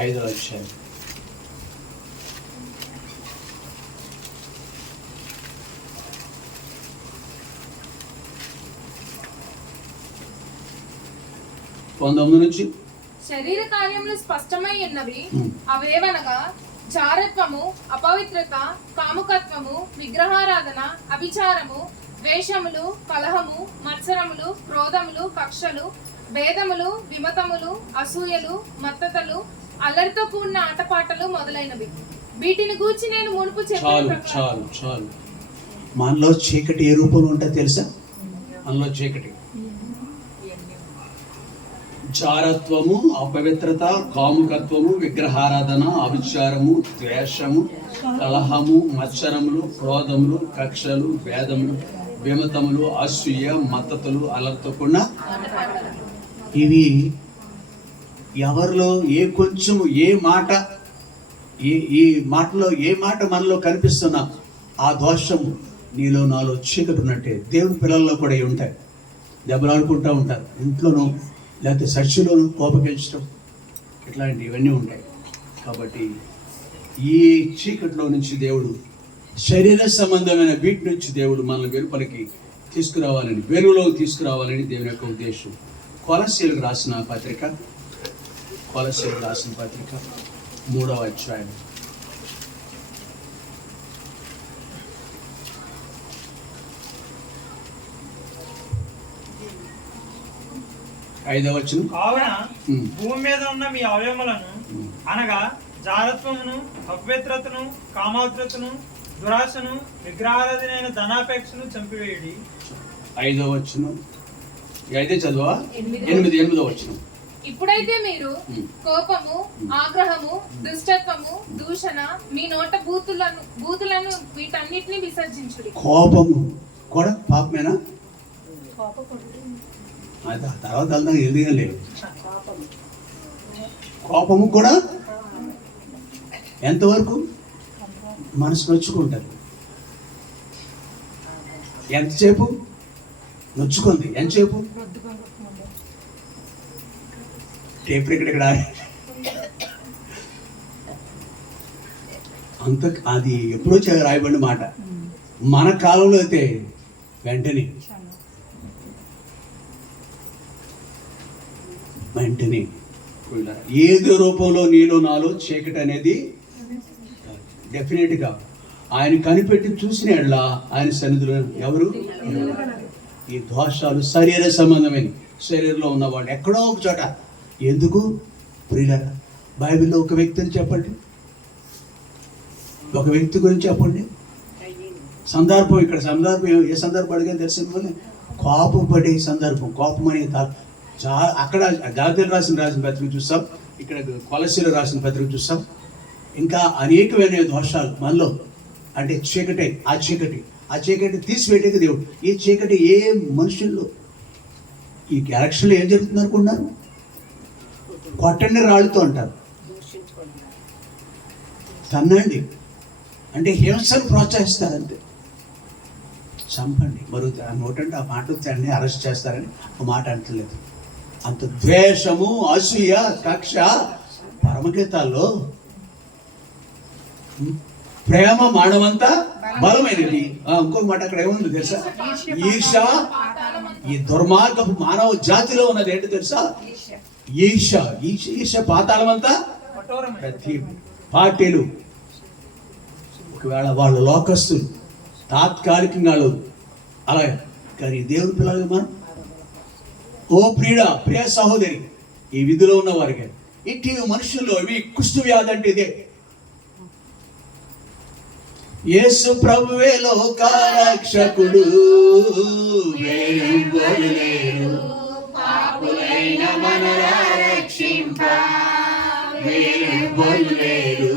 5వ అధ్యాయం 19 నుంచి. శరీర కార్యములు స్పష్టమై ఉన్నవి, అవేవనగా జారత్వము, అపవిత్రత, కాముకత్వము, విగ్రహారాధన, అభిచారము, ద్వేషములు, కలహము, మత్సరములు, క్రోధములు, కక్షలు, భేదములు, విమతములు, అసూయలు, మత్తతలు, అల్లరితో కూడిన ఆటపాటలు మొదలైనవి. వీటిని గూర్చి నేను మునుపు చెప్పాను. చాలు. మనలో చీకటి ఏ రూపంలో ఉంటుందో తెలుసా? మనలో చీకటి జారత్వము, అపవిత్రత, కాముకత్వము, విగ్రహారాధన, అభిచారము, ద్వేషము, కలహము, మత్సరములు, క్రోధములు, కక్షలు, భేదములు, విమతములు, అసూయ, మత్తతులు, అలర్తో కూడిన. ఇవి ఎవరిలో ఏ కొంచెము, ఏ మాట, ఈ మాటలో ఏ మాట మనలో కనిపిస్తున్నా ఆ దోషము నీలో నాలో చీకటి ఉన్నట్టే. దేవుని పిల్లల్లో కూడా ఇవి ఉంటాయి. దెబ్బలాడుకుంటూ ఉంటారు ఇంట్లోనూ, లేకపోతే చర్చిలోనూ కోపగించడం, ఇట్లాంటివన్నీ ఉంటాయి. కాబట్టి ఈ చీకటిలో నుంచి దేవుడు శరీర సంబంధమైన వీటి నుంచి దేవుడు మనల్ని వెలుపలికి తీసుకురావాలని, వెలుగులోకి తీసుకురావాలని దేవుని యొక్క ఉద్దేశం. కొలస్సీలకు రాసిన పత్రిక 3వ అధ్యాయం 5వ వచనం. కావున భూమి మీద ఉన్న మీ అవయవములను అనగా జారత్వమును, అపవిత్రతను, కామాతురతను, దురాశను, విగ్రహారాధనైన ధనాపేక్షను చంపివేయుడి. 5వ వచనం. అయితే చదువా 8వ వచనం. ఇప్పుడైతే మీరు కోపము, ఆగ్రహము, దుష్టత్వము, దూషణ, మీ నోట బూతులను వీటన్నిటిని విసర్జించుడి. కోపము కూడా పాపమేనా? అది ఆ తర్వాత వెళ్దాం, ఎందుకు లేదు. కోపము కూడా ఎంతవరకు మనసు నొచ్చుకుంటారు. ఎంతసేపు నొచ్చుకుంది? ఎంతసేపు? టేప్ ఇక్కడ అంత అది ఎప్పుడో రాయబడిన మాట. మన కాలంలో అయితే వెంటనే ఏదో రూపంలో నీలో నాలో చీకటి అనేది డెఫినెట్గా ఆయన కనిపెట్టి చూసిన ఎడ్లా ఆయన సన్నిధిలో ఎవరు? ఈ దోషాలు శరీర సంబంధమైన, శరీరంలో ఉన్నవాడు ఎక్కడో ఒక చోట. ఎందుకు ప్రియులారా? బైబిల్లో ఒక వ్యక్తిని చెప్పండి, ఒక వ్యక్తి గురించి చెప్పండి. సందర్భం, ఇక్కడ సందర్భం ఏ సందర్భం అడిగాని తెలిసింది. కోపపడే సందర్భం, కోపం అనే అక్కడ గలాతీయులకు రాసిన పత్రిక చూస్తాం, ఇక్కడ కొలస్సీలకు రాసిన పత్రిక చూస్తాం. ఇంకా అనేకమైన దోషాలు మనలో. అంటే చీకటి, ఆ చీకటి తీసిపెట్టేది దేవుడు. ఈ చీకటి ఏ మనుషుల్లో, ఈ ఎలక్షన్లో ఏం జరుగుతుంది అనుకున్నారు? కొట్టండి రాళ్ళతో అంటారు, తన్నండి అంటే హింసను ప్రోత్సహిస్తారంతే. చంపండి, మరుగుతారు. నోటంటే ఆ మాట వచ్చారని అరెస్ట్ చేస్తారని ఆ మాట అంటలేదు. అంత ద్వేషము, అసూయ, కక్ష పరమగీతాల్లో. ప్రేమ మానవంతా బలమైనది. ఇంకొక మాట అక్కడ ఏముంది తెలుసా? ఈర్ష. ఈ దుర్మార్గపు మానవ జాతిలో ఉన్నది ఏంటి తెలుసా? ఈర్ష పాతాళమంతా. ప్రతి పార్టీలు ఒకవేళ వాళ్ళు లోకస్తులు, తాత్కాలికంగా అలా, కానీ దేవుని పిల్లలు మనం. ఓ ప్రియ సహోదరి, ఈ విధిలో ఉన్న వారికి ఇట్టి మనుషుల్లో ఇవి కుష్టు వ్యాధి అంటే ఇదే. యేసు ప్రభువే లోకరక్షకుడు, వేరెవ్వరు లేరు పాపులైన మనల రక్షింప. వేరెవ్వరు లేరు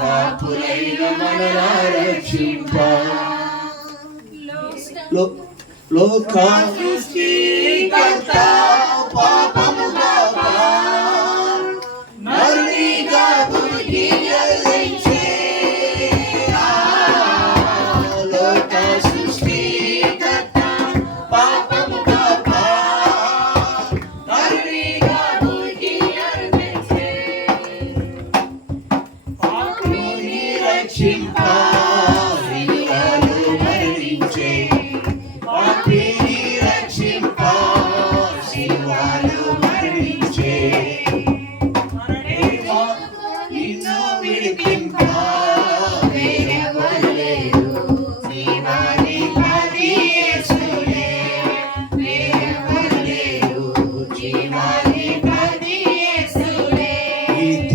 పాపులైన మనల రక్షింప. లోక సృష్టికర్త పాపముగా నరునిగా పుట్టి జన్మించే. లోక సృష్టికర్త పాపముగా నరునిగా పుట్టి జన్మించే. పాపుని రక్షింప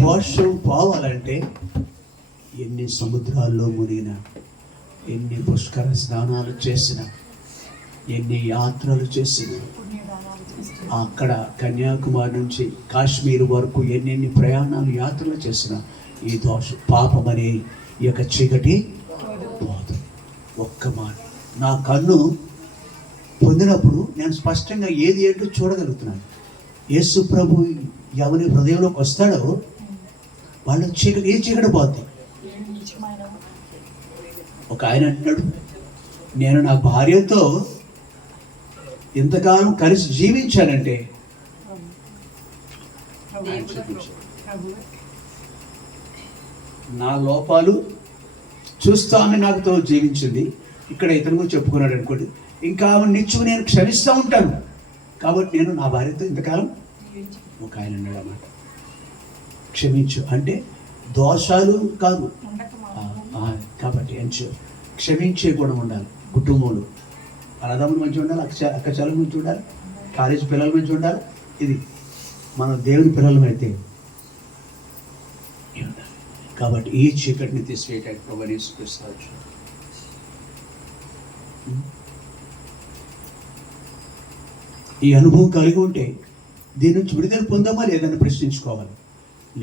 దోషం పోవాలంటే ఎన్ని సముద్రాల్లో మునిగినా, ఎన్ని పుష్కర స్నానాలు చేసినా, ఎన్ని యాత్రలు చేసినా, అక్కడ కన్యాకుమారి నుంచి కాశ్మీర్ వరకు ఎన్నెన్ని ప్రయాణాలు, యాత్రలు చేసినా ఈ దోషం, పాపం అనే ఈ యొక్క చీకటి పోదు. ఒక్క మాట, నా కన్ను పొందినప్పుడు నేను స్పష్టంగా ఏది ఏంటో చూడగలుగుతున్నాను. యేసు ప్రభు ఎవరి హృదయంలోకి వస్తాడో వాళ్ళ చీకటి, ఏ చీకటి పోద్ది. ఒక ఆయన అంటున్నాడు, నేను నా భార్యతో ఇంతకాలం కలిసి జీవించానంటే నా లోపాలు చూస్తామని నాకుతో జీవించింది. ఇక్కడ ఇతను కూడా చెప్పుకున్నాడు అనుకోండి, ఇంకా నిత్యం నేను క్షమిస్తూ ఉంటాను కాబట్టి నేను నా భార్యతో ఇంతకాలం ఒక ఆయన ఉన్నాడు అన్నమాట. క్షమించు అంటే దోషాలు కాదు, కాబట్టి క్షమించే గుణం ఉండాలి. కుటుంబంలో అన్నదమ్ముల మంచి ఉండాలి, అక్క చెల్లెల మంచి ఉండాలి, కాలేజీ పిల్లల మంచి ఉండాలి. ఇది మన దేవుని పిల్లలమైతే కాబట్టి ఈ చీకటిని తీసివేయటానికి ప్రభువు యేసుక్రీస్తు. ఈ అనుభవం కలిగి ఉంటే దీని నుంచి విడుదల పొందామా లేదని ప్రశ్నించుకోవాలి.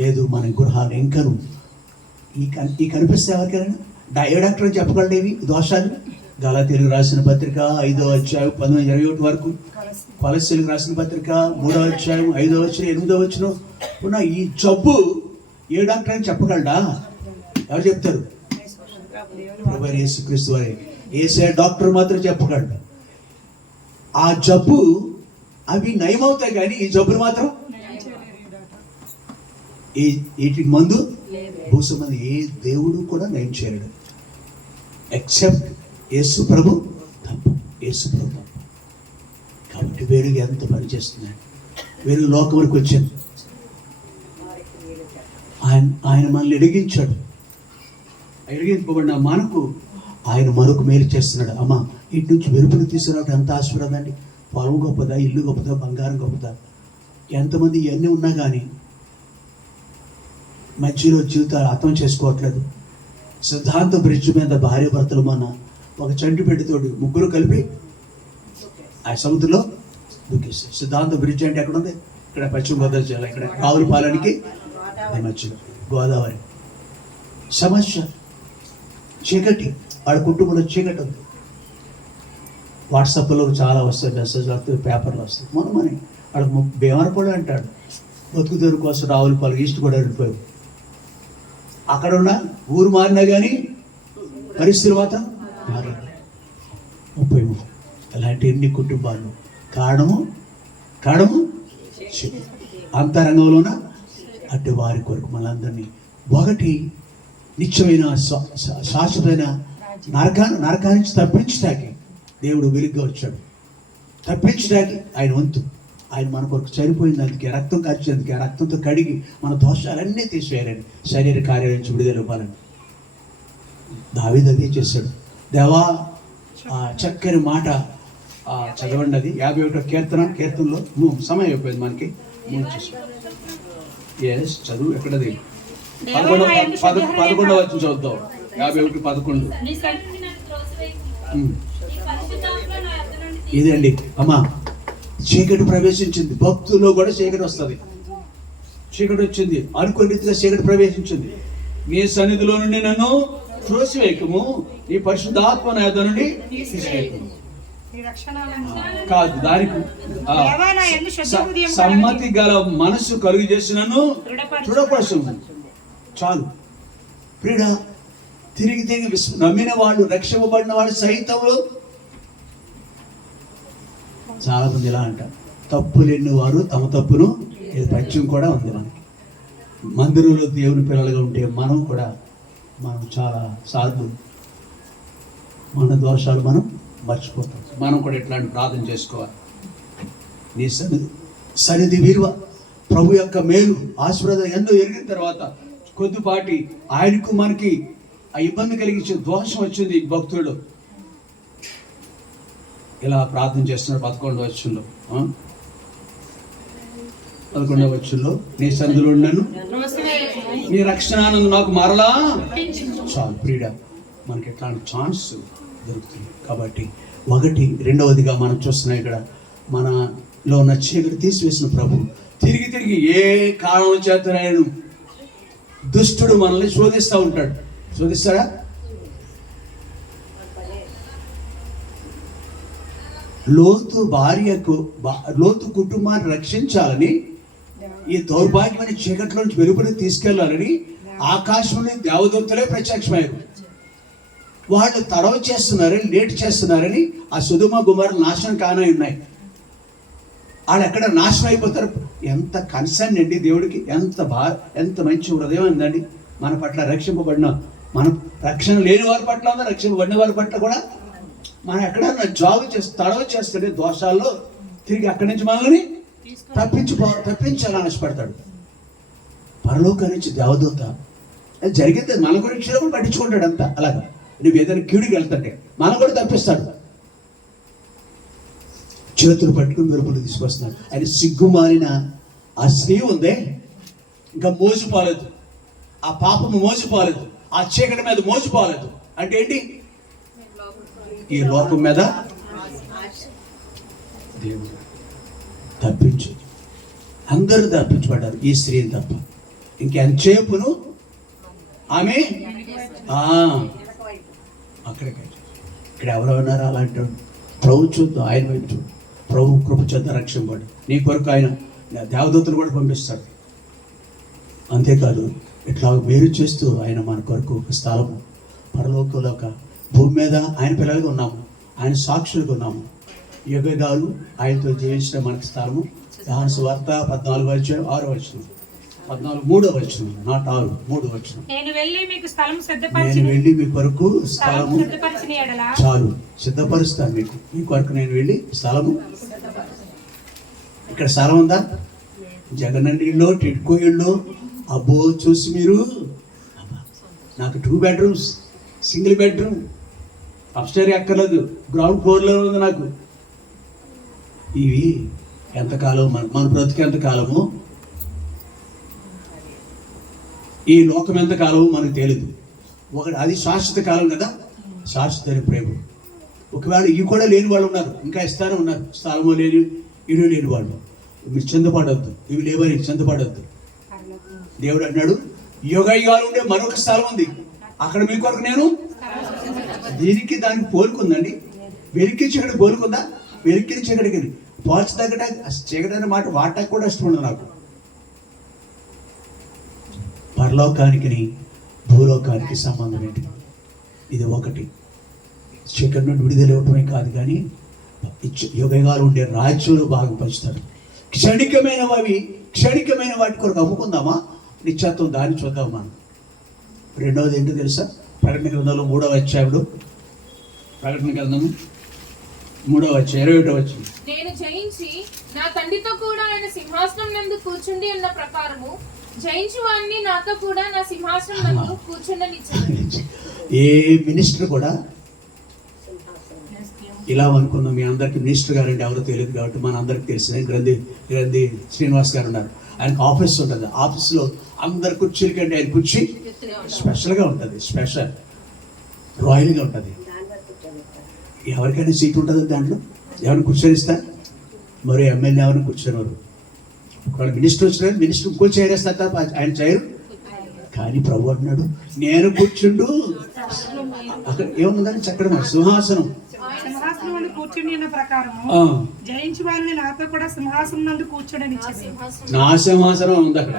లేదు మన గృహాలు ఇంకను ఈ కనిపిస్తే ఎవరికైనా ఏ డాక్టర్ అని చెప్పగలడేవి దోషాలు. గలాతీయులకు రాసిన పత్రిక 5వ అధ్యాయం 19-21 వరకు, కొలస్సీలకు రాసిన పత్రిక 3వ అధ్యాయం 5వ వచనం 8వ వచనం ఉన్న ఈ జబ్బు ఏ డాక్టర్ అని చెప్పగలడా? ఎవరు చెప్తారు? ప్రభువైన యేసుక్రీస్తు వారే. యేసయ్య డాక్టర్ మాత్రం చెప్పగలడు. ఆ జబ్బు అవి నయమవుతాయి కానీ ఈ జబ్బులు మాత్రం వీటికి మందు భూసమంది ఏ దేవుడు కూడా నయం చేయలేడు ఎక్సెప్ట్ యేసు ప్రభు తప్ప. యేసు ప్రభు తప్ప. కాబట్టి వెలుగు ఎంత పనిచేస్తున్నాడు. వెలుగు లోకంలోకి వచ్చింది. ఆయన మనల్ని ఎదిగించాడు. ఎదిగింపబడిన మనకు ఆయన మరొక మేలు చేస్తున్నాడు. అమ్మ ఇటు నుంచి వెలుపుని తీసుకురావడం ఎంత ఆశీర్వాదం అండి. పొలం గొప్పదా, ఇల్లు గొప్పదా, బంగారం గొప్పదా, ఎంతమంది ఇవన్నీ ఉన్నా కానీ మధ్యలో జీవితాలు అర్థం చేసుకోవట్లేదు. సిద్ధాంత బ్రిడ్జ్ మీద భార్య భర్తలు మన ఒక చంటి పెట్టితోటి ముగ్గురు కలిపి ఆ సముద్రంలో దూకేస్తారు. సిద్ధాంత బ్రిడ్జ్ అంటే ఎక్కడ ఉంది? ఇక్కడ పశ్చిమ గోదావరి జిల్లా, ఇక్కడ రావులపాలెనికి మధ్యలో గోదావరి. సమస్య చీకటి, వాళ్ళ కుటుంబంలో చీకటి ఉంది. వాట్సాప్లో చాలా వస్తాయి, మెసేజ్ వస్తాయి, పేపర్లు వస్తాయి. మనమని వాళ్ళకి భీమరపడి అంటాడు బతుకు తెరు కోసం రావులపాలెం ఈస్ట్ కూడా వెళ్ళిపోయావు. అక్కడ ఉన్న ఊరు మారినా కానీ పరిస్థితులు మాత్రం మారలేదు. 30 అలాంటి ఎన్ని కుటుంబాలు కారణము అంతరంగంలోన అటు వారి కొరకు మనందరినీ ఒకటి నిత్యమైన శాశ్వతమైన నరకాన్ని నుంచి తప్పించడానికి దేవుడు వెలుగుగా వచ్చాడు. తప్పించడానికి ఆయన వంతు. ఆయన మన కొరకు చనిపోయింది, అందుకే రక్తం కార్చేందుకే, రక్తంతో కడిగి మన దోషాలన్నీ తీసివేయాలని, శరీర కార్యాల నుంచి విడుదల ఇవ్వాలని దావీదు అదే చేశాడు. దేవా చక్కని మాట చదవండి. అది 51వ కీర్తనలో సమయం అయిపోయింది మనకి. ఎస్ చదువు ఎక్కడది? 11వ వచ్చి చదువుతాం. 51:11. ఇదండి అమ్మా, చీకటి ప్రవేశించింది. భక్తుల్లో కూడా చీకటి వస్తుంది. చీకటి వచ్చింది, అనుకోని రీతిగా చీకటి ప్రవేశించింది. నీ సన్నిధిలో నుండి నన్ను త్రోసివేయకము, నీ పరిశుద్ధాత్మ నా యొద్ద నుండి తీసివేయకము. కాదు, దానికి సమ్మతి గల మనసు కలుగు చేసి నన్ను దృఢపరచుము. చాలు ప్రియుడా. తిరిగి నమ్మిన వాళ్ళు, రక్షింపబడిన వాళ్ళు సైతంలో చాలా మంది ఇలా అంటారు, తప్పులు ఎన్ని వారు తమ తప్పును పద్యం కూడా ఉంది మనకి. మందిరంలో దేవుని పిల్లలుగా ఉంటే మనం చాలా సార్లు మన దోషాలు మనం మర్చిపోతాం. మనం కూడా ఇట్లాంటి ప్రార్థన చేసుకోవాలి. నీ సన్నిధి విలువ, ప్రభు యొక్క మేలు, ఆశీర్వాదం ఎన్నో ఎరిగిన తర్వాత కొద్దిపాటి ఆయనకు మనకి ఆ ఇబ్బంది కలిగించే దోషం వచ్చింది భక్తుడు. ఇలా ప్రార్థన చేస్తున్నారు 11వ వచనంలో. 11వ వచనంలో నీ సన్నిధిలో నన్ను నీ రక్షణానందం నాకు మరలా చాలు. ప్రియుడ, మనకి ఎట్లాంటి ఛాన్స్ దొరుకుతుంది. కాబట్టి రెండవదిగా మనం చూస్తున్నాం ఇక్కడ మనలో ఉన్న చీకటి తీసివేసిన ప్రభు తిరిగి ఏ కారణం చేత నేను దుష్టుడు మనల్ని శోధిస్తూ ఉంటాడు. శోధిస్తాడా? లోతు కుటుంబాన్ని రక్షించాలని, ఈ దౌర్భాగ్యమైన చీకట్లో నుంచి వెలుపలికి తీసుకెళ్లాలని ఆకాశంలో దేవదూతలే ప్రత్యక్షమయ్యారు. వాళ్ళు తడవ చేస్తున్నారని, లేట్ చేస్తున్నారని ఆ సొదొమ గొమొర్రా నాశనం కానే ఉన్నాయి. వాళ్ళు ఎక్కడ నాశనం అయిపోతారు. ఎంత కన్సర్న్ అండి దేవుడికి, ఎంత మంచి హృదయం ఉందండి మన పట్ల. రక్షింపబడిన మనం రక్షణ లేని వారి పట్ల ఉంది, రక్షణ పడిన వారి పట్ల కూడా మనం ఎక్కడన్నా జాగు చేస్తే తడవ చేస్తే దోషాల్లో తిరిగి అక్కడి నుంచి మనల్ని తప్పించాలని ఆశపడతాడు. పరలోకం నుంచి దేవదూత అది జరిగితే మన గురించి కూడా పట్టించుకుంటాడు అంతా. అలాగా నువ్వు ఏదైనా కీడుకి వెళ్తుంటే మనం కూడా తప్పిస్తాడు. చేతులు పట్టుకుని మెరుపులు తీసుకొస్తున్నాడు. ఆయన సిగ్గుమాలిన ఆ స్త్రీ ఉందే ఇంకా మోసపోలేదు, ఆ పాపము మోసపోలేదు, ఆ చీకటి మీద మోసపోలేదు. అంటే ఏంటి? ఈ లోకం మీద దేవుడు తప్పించు, అందరూ తప్పించబడ్డారు, ఈ స్త్రీని తప్ప. ఇంకెంతసేపును ఆమె అక్కడికి ఇక్కడ ఎవరో ఉన్నారు అలాంటి ప్రభు చూద్దాం, ఆయన వైపు చూడు. ప్రభు కృప చేత రక్షింపడు. నీ కొరకు ఆయన దేవదూతలు కూడా పంపిస్తాడు. అంతేకాదు ఇట్లా వేరు చేస్తూ ఆయన మన కొరకు ఒక స్థలము పరలోకంలో, ఒక భూమి మీద ఆయన పిల్లలుగా ఉన్నాము, ఆయన సాక్షులుగా ఉన్నాము. యుగాలు ఆయనతో జీవించిన మనకి స్థలము. యోహాను సువార్త 14:6 14 నాట్ 6 నేను వెళ్ళి మీకు స్థలం నేను వెళ్ళి మీ కొరకు స్థలము సిద్ధపరిచిన ఎడల చాలు సిద్ధపరుస్తాను మీకు. మీ కొరకు నేను వెళ్ళి స్థలము. ఇక్కడ స్థలం ఉందా? జగనన్న ఇల్లు, టిడ్కో ఇల్లు, అబ్బో చూసి మీరు నాకు 2 bedrooms, సింగిల్ బెడ్రూమ్, అప్స్టైర్ ఎక్కర్లేదు, గ్రౌండ్ ఫ్లోర్లో ఉంది నాకు. ఇవి ఎంతకాలం మన బ్రతికి ఎంతకాలము, ఈ లోకం ఎంతకాలము మనకు తెలియదు. ఒకటి అది శాశ్వత కాలం కదా, శాశ్వత ప్రేమ. ఒకవేళ ఇవి కూడా లేని వాళ్ళు ఉన్నారు, ఇంకా ఇస్తానే ఉన్నారు. స్థలము లేని, ఇల్లు లేని వాళ్ళు. మీరు చింతపడవద్దు, ఇవి లేవని చింతపడవద్దు. దేవుడు అన్నాడు యుగాలు ఉండే మరొక స్థలం ఉంది, అక్కడ మీ కొరకు నేను. దీనికి దానికి పోలుకుందండి. వెలికి చీకటి పోలుకుందా? వెలికి చీకటికి పోల్చి తగ్గట చీకటి అనే మాట వాటకు కూడా ఇష్టం ఉండదు నాకు. పరలోకానికి భూలోకానికి సంబంధం ఏంటి? ఇది ఒకటి. చీకటి నుండి విడుదల ఇవ్వటమే కాదు, కానీ యుగాలు ఉండే రాజ్యంలో బాగా పంచుతాడు. క్షణికమైన వాటి కొరకు అమ్ముకుందామా? నిత్యత్వం దాన్ని చూద్దాం మనం. రెండవది ఏంటో తెలుసా? ప్రకటన గ్రంథంలో 3వ అధ్యాయంలో, ప్రకటన గ్రంథము 3వ అధ్యాయం 21వ వచనం. నేను జయించి నా తండ్రితో కూడా ఆయన సింహాసనం నందు కూర్చుండి ఉన్న ప్రకారము జయించు వాణ్ణి నాతో కూడా నా సింహాసనం నందు కూర్చుండనిచ్చాను. ఏ మినిస్టర్ కూడా ఇలా అనుకున్నాం. మీ అందరికి మినిస్టర్ గారు అంటే ఎవరో తెలియదు కాబట్టి మన అందరికి తెలిసిన గ్రంథి శ్రీనివాస్ గారు ఉన్నారు. ఆయనకు ఆఫీస్ ఉంటుంది. ఆఫీస్లో అందరు కుర్చీల కంటే ఆయన కుర్చీ స్పెషల్గా ఉంటుంది, స్పెషల్ రాయల్గా ఉంటుంది. ఎవరికైనా సీట్ ఉంటుంది దాంట్లో, ఎవరిని కూర్చొనిస్తారు. మరి ఎమ్మెల్యే ఎవరిని కూర్చొనివారు. ఒకవేళ మినిస్టర్ వచ్చిన మినిస్టర్ ఇంకో చైర్ వేస్తారు తప్ప ఆయన చైరు. కానీ ప్రభు అంటున్నాడు నేను కూర్చుండు. అక్కడ ఏముందని చక్కగా సింహాసనం కూర్చుని ఉన్న ప్రకారము జయించి వారిని నాతో కూడా సింహాసనం నందు కూర్చోడని నా సింహాసనం ఉంది అక్కడ.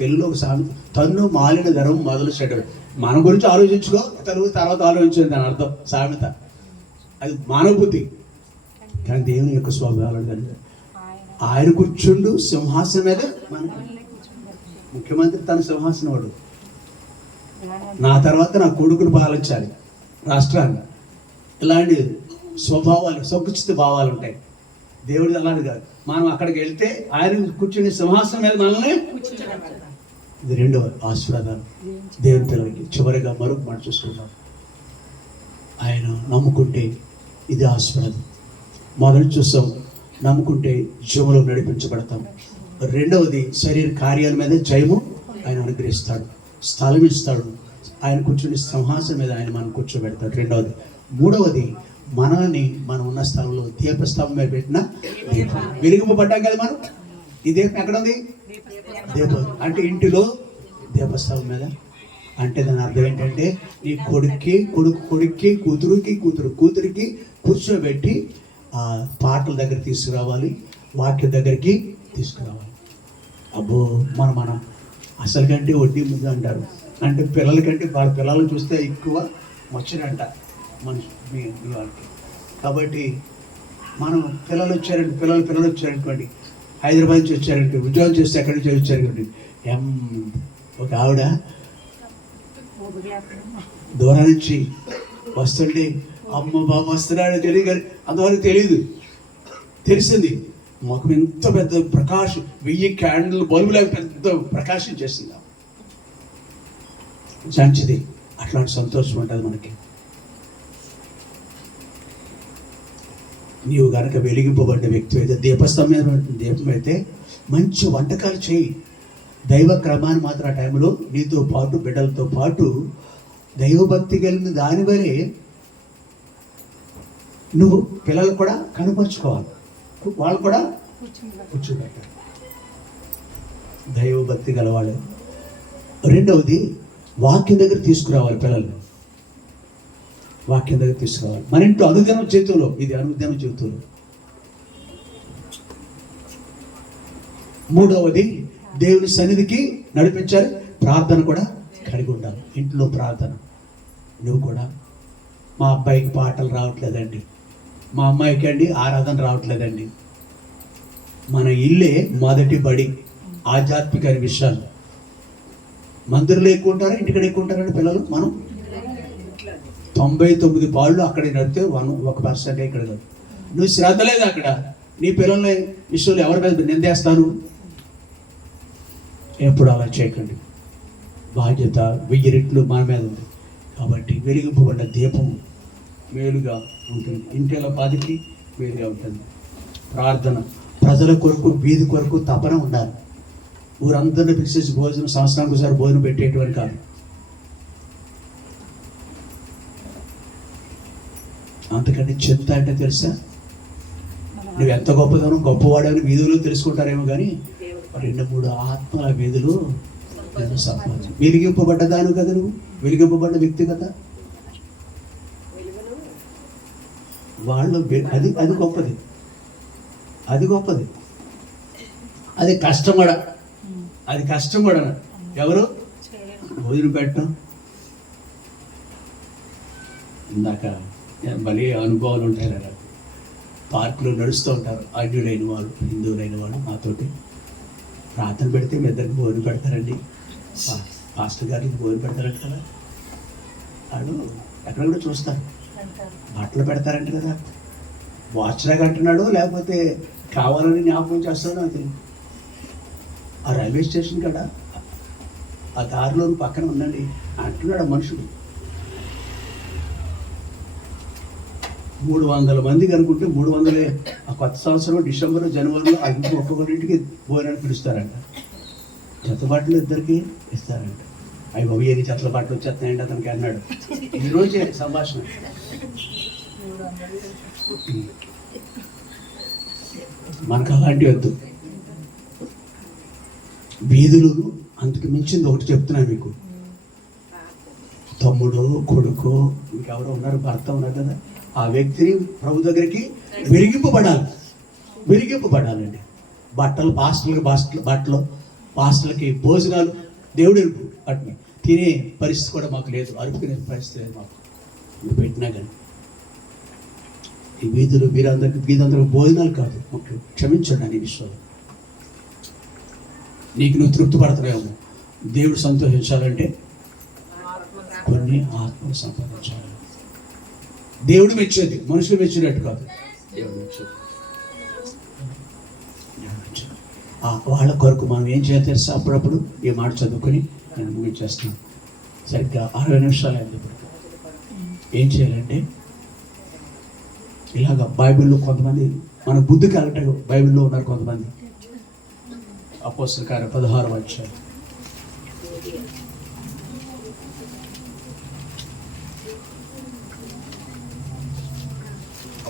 తెలుగులో ఒక సామెత, తన్ను మాలిన ధరం మొదలు చెడు. మన గురించి ఆలోచించుకో, తర్వాత ఆలోచించండి దాని అర్థం సామెత. అది మానవ బుద్ధి. కానీ దేవుని యొక్క స్వభావం ఆయన కూర్చుండు సింహాసనం మీద. ముఖ్యమంత్రి తన సింహాసనం వాడు. నా తర్వాత నా కొడుకును పాలించాలి రాష్ట్రాన్ని. ఇలాంటి స్వభావాలు, సంకుచిత భావాలు ఉంటాయి. దేవుడు అలాంటి కాదు. మనం అక్కడికి వెళ్తే ఆయన కూర్చుని సింహాసనం మీద మనల్ని. ఇది రెండవ ఆశీర్వాదాలు దేవుని పిల్లలకి. చివరిగా మరొక మాట చూసుకుంటాం. ఆయన నమ్ముకుంటే ఇది ఆశీర్వాదం. మొదటి చూస్తాం, నమ్ముకుంటే జీవంలో నడిపించబడతాం. రెండవది శరీర కార్యాల మీద జయము ఆయన అనుగ్రహిస్తాడు, స్థలం ఇస్తాడు. ఆయన కూర్చుని సింహాసనం మీద ఆయన మనం కూర్చోబెడతాడు. రెండవది. మూడవది, మనల్ని మనం ఉన్న స్థలంలో దీపస్తంభం మీద పెట్టిన దీపం. వెలిగింపబడ్డాం కదా మనం. ఈ దీపం ఎక్కడ ఉంది? దీపం అంటే ఇంటిలో దీపస్తంభం మీద. అంటే దాని అర్థం ఏంటంటే నీ కొడుక్కి కూతురికి కూర్చోబెట్టి ఆ పాటల దగ్గర తీసుకురావాలి, వాక్య దగ్గరికి తీసుకురావాలి. అబ్బో మనం అసలు కంటే వడ్డీ ముద్ద అంటారు. అంటే పిల్లలకంటే వాళ్ళ పిల్లలను చూస్తే ఎక్కువ ముచ్చటంట మనిషి మీ వాళ్ళకి. కాబట్టి మనం పిల్లలు వచ్చారంటే పిల్లలు వచ్చారనుకోండి, హైదరాబాద్ నుంచి వచ్చారంటే, ఉద్యోగం చేస్తే ఎక్కడి నుంచి వచ్చారనుకోండి, ఒక ఆవిడ దూరం నుంచి వస్తుంటే అమ్మ బాబు వస్తున్నాడో తెలియదు, అంతవరకు తెలియదు. తెలిసింది మాకు ఎంత పెద్ద ప్రకాశం, 1000 క్యాండిల్ బల్బులాగా పెద్ద ప్రకాశం చేసింది. మంచిది, అట్లాంటి సంతోషం ఉంటుంది మనకి. నీవు కనుక వెలిగింపబడ్డ వ్యక్తి అయితే, దీపస్తంభమైన దీపం అయితే మంచి వంటకాలు చేయి. దైవ క్రమాన్ని మాత్రం ఆ టైంలో నీతో పాటు బిడ్డలతో పాటు దైవభక్తి కలిగిన దాని వలె నువ్వు పిల్లలు కూడా కనపరుచుకోవాలి, వాళ్ళు కూడా కూర్చోబెట్టాలి. దైవభక్తి గలవాళ్ళు. రెండవది, వాక్యం దగ్గర తీసుకురావాలి. పిల్లల్ని వాక్యం దగ్గర తీసుకురావాలి. మన ఇంట్లో అనుదినం జీవితంలో, ఇది అనుదినం జీవితంలో. మూడవది, దేవుని సన్నిధికి నడిపించాలి. ప్రార్థన కూడా కలిగి ఉండాలి. ఇంట్లో ప్రార్థన. నువ్వు కూడా, మా అబ్బాయికి పాటలు రావట్లేదండి, మా అమ్మాయికి అండి ఆరాధన రావట్లేదండి. మన ఇల్లే మొదటి బడి ఆధ్యాత్మిక విషయాలు. మందిరంలో ఎక్కువ ఉంటారా, ఇంటికడ ఎక్కువ ఉంటారండి పిల్లలు? మనం 99 పాళ్ళు అక్కడే నడితే 1% ఇక్కడ. నువ్వు శ్రద్ధ లేదు అక్కడ, నీ పిల్లల్ని విషయంలో ఎవరి మీద నిందేస్తాను? ఎప్పుడు అలా చేయకండి. బాధ్యత 1000 రెట్లు మన మీద ఉంది. కాబట్టి వెలిగింపబడ్డ దీపం మేలుగా ఉంటుంది, ఇంటిలో పాదికి మేలుగా ఉంటుంది. ప్రార్థన, ప్రజల కొరకు, వీధి కొరకు తపన ఉండాలి. ఊరందరినీ పిలిచేసి భోజనం, సంవత్సరానికి ఒకసారి భోజనం పెట్టేటువంటి కాదు. అంతకంటే చింత అంటే తెలుసా? నువ్వు ఎంత గొప్పవాడని వీధులు తెలుసుకుంటారేమో కానీ 2-3 ఆత్మల వీధులు సంపాదించు. వెలిగింపబడ్డదాను కదా నువ్వు, వెలిగింపబడ్డ వ్యక్తి కదా. వాళ్ళు అది గొప్పది, అది గొప్పది. అది కష్టపడ, అది కష్టపడ. ఎవరు భోజనం పెట్టడం? ఇందాక భలే అనుభవాలు ఉంటాయి కదా. పార్కులో నడుస్తూ ఉంటారు అన్యులైన వాళ్ళు, హిందువులైన వాళ్ళు. నాతోటి ప్రార్థన పెడితే మీ ఇద్దరికి భోజనం పెడతారండి, పాస్టర్ గారికి భోజనం పెడతారంట కదా. వాడు ఎక్కడ కూడా చూస్తారు, బట్టలు పెడతారంట కదా. వాచ్లాగా అంటున్నాడు, లేకపోతే కావాలని జ్ఞాపకం చేస్తాడు నాకు తెలియదు. ఆ రైల్వే స్టేషన్ కాడ ఆ దారిలో పక్కన ఉందండి అంటున్నాడు ఆ మనుషుడు. 300 మందికి అనుకుంటే 300 ఆ కొత్త సంవత్సరం డిసెంబర్ జనవరిలో ఆ ఇంటికి ఒక్కొక్కరింటికి భోజనాన్ని పిలుస్తారంట. చెత్త బట్టలు ఇద్దరికి ఇస్తారంట. అవి బాబు ఏది చెత్త బట్టలు వచ్చేస్తున్నాయండి అతనికి అన్నాడు. ఈరోజే సంభాషణ. మనకు అలాంటి వద్దు. వీధులు అంతకు మించింది ఒకటి చెప్తున్నాను మీకు. తమ్ముడు, కొడుకు, ఇంకెవరో ఉన్నారు, భర్త ఉన్నారు కదా, ఆ వ్యక్తిని ప్రభు దగ్గరికి వెలిగింపబడాలండి. బట్టలు బట్టలు పాస్టర్లకి భోజనాలు దేవుడు ఎరుపు. వాటిని తినే పరిస్థితి కూడా మాకు లేదు, అరుపుకునే పరిస్థితి లేదు మాకు. నువ్వు పెట్టినా కానీ ఈ వీధందరికి భోజనాలు కాదు ముఖ్యం. క్షమించండి అని విషయంలో. నీకు నువ్వు తృప్తి పడతావేమో. దేవుడు సంతోషించాలంటే కొన్ని ఆత్మలు సంపాదించాలి. దేవుడు మెచ్చేది, మనుషులు మెచ్చినట్టు కాదు. దేవుడు మెచ్చేది. వాళ్ళ కొరకు మనం ఏం చేయాలి తెలుసా? అప్పుడప్పుడు ఈ మాట చదువుకొని నేను ముగించేస్తాను. సరిగ్గా 60 నిమిషాలు అయింది. ఏం చేయాలంటే ఇలాగ బైబిల్లో కొంతమంది మన బుద్ధి కలగట బైబిల్లో ఉన్నారు కొంతమంది. అపోస్తల కార్యాలు 16వ అధ్యాయం.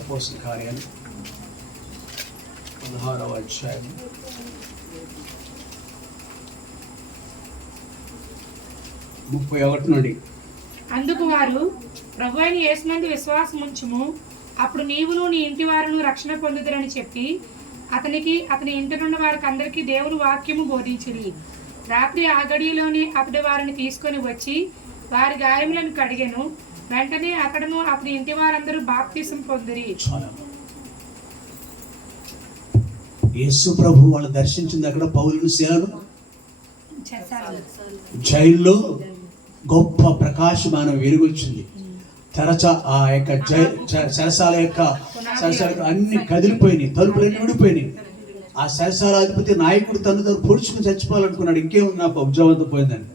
అపోస్తల కార్యాలు 16వ అధ్యాయం 31 నుండి. అందుకు వారు, ప్రభువైన యేసునందు విశ్వాసం ఉంచుము, అప్పుడు నీవును నీ ఇంటి వారును రక్షణ పొందుదురని చెప్పి అతని ఇంటి నుండి వారికి అందరికీ దేవుని వాక్యము బోధించిరి. రాత్రి ఆ గడియలోనే అతడు వారిని తీసుకొని వచ్చి వారి గాయములను కడిగెను. వెంటనే అతడును అతని ఇంటి వారందరూ బాప్తిసం పొందిరి. యేసు ప్రభు వాళ్ళు దర్శించింది అక్కడ పౌలును శీలను జైల్లో గొప్ప ప్రకాశమాన వెలుగొచ్చింది. ఆ యొక్క చెరసాల యొక్క అన్ని కదిలిపోయినాయి, తలుపులన్నీ విడిపోయినాయి. ఆ చెరసాల అధిపతి నాయకుడు తను పొడుచుకుని చచ్చిపోవాలనుకున్నాడు. ఇంకేముంది, నాకు ఉద్యోగంతో పోయిందని.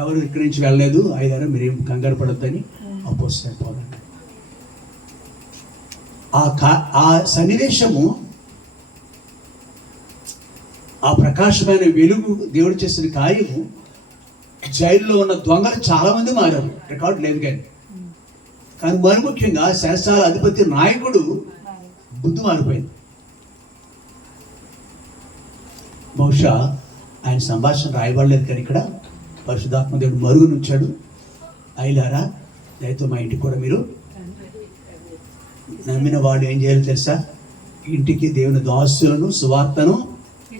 ఎవరు ఇక్కడి నుంచి వెళ్ళలేదు, అయ్యారా మీరేం కంగారు పడొద్దని అపోస్తలుడు పౌలు అన్నాడు. ఆ సన్నివేశము, ఆ ప్రకాశమైన వెలుగు, దేవుడు చేసిన కార్యము, జైల్లో ఉన్న దొంగలు చాలా మంది మారారు, రికార్డు లేదు కానీ మరి ముఖ్యంగా శాస్త్రాల అధిపతి నాయకుడు బుద్ధి మారిపోయింది. బహుశా ఆయన సంభాషణ రాయబడలేదు, కానీ ఇక్కడ పరిశుద్ధాత్మ దేవుడు మరుగునుంచాడు. అయిలారా, దయతో మా ఇంటికి కూడా మీరు నమ్మిన వాళ్ళు ఏం చేయాలో తెలుసా? ఇంటికి దేవుని దాసులను సువార్తను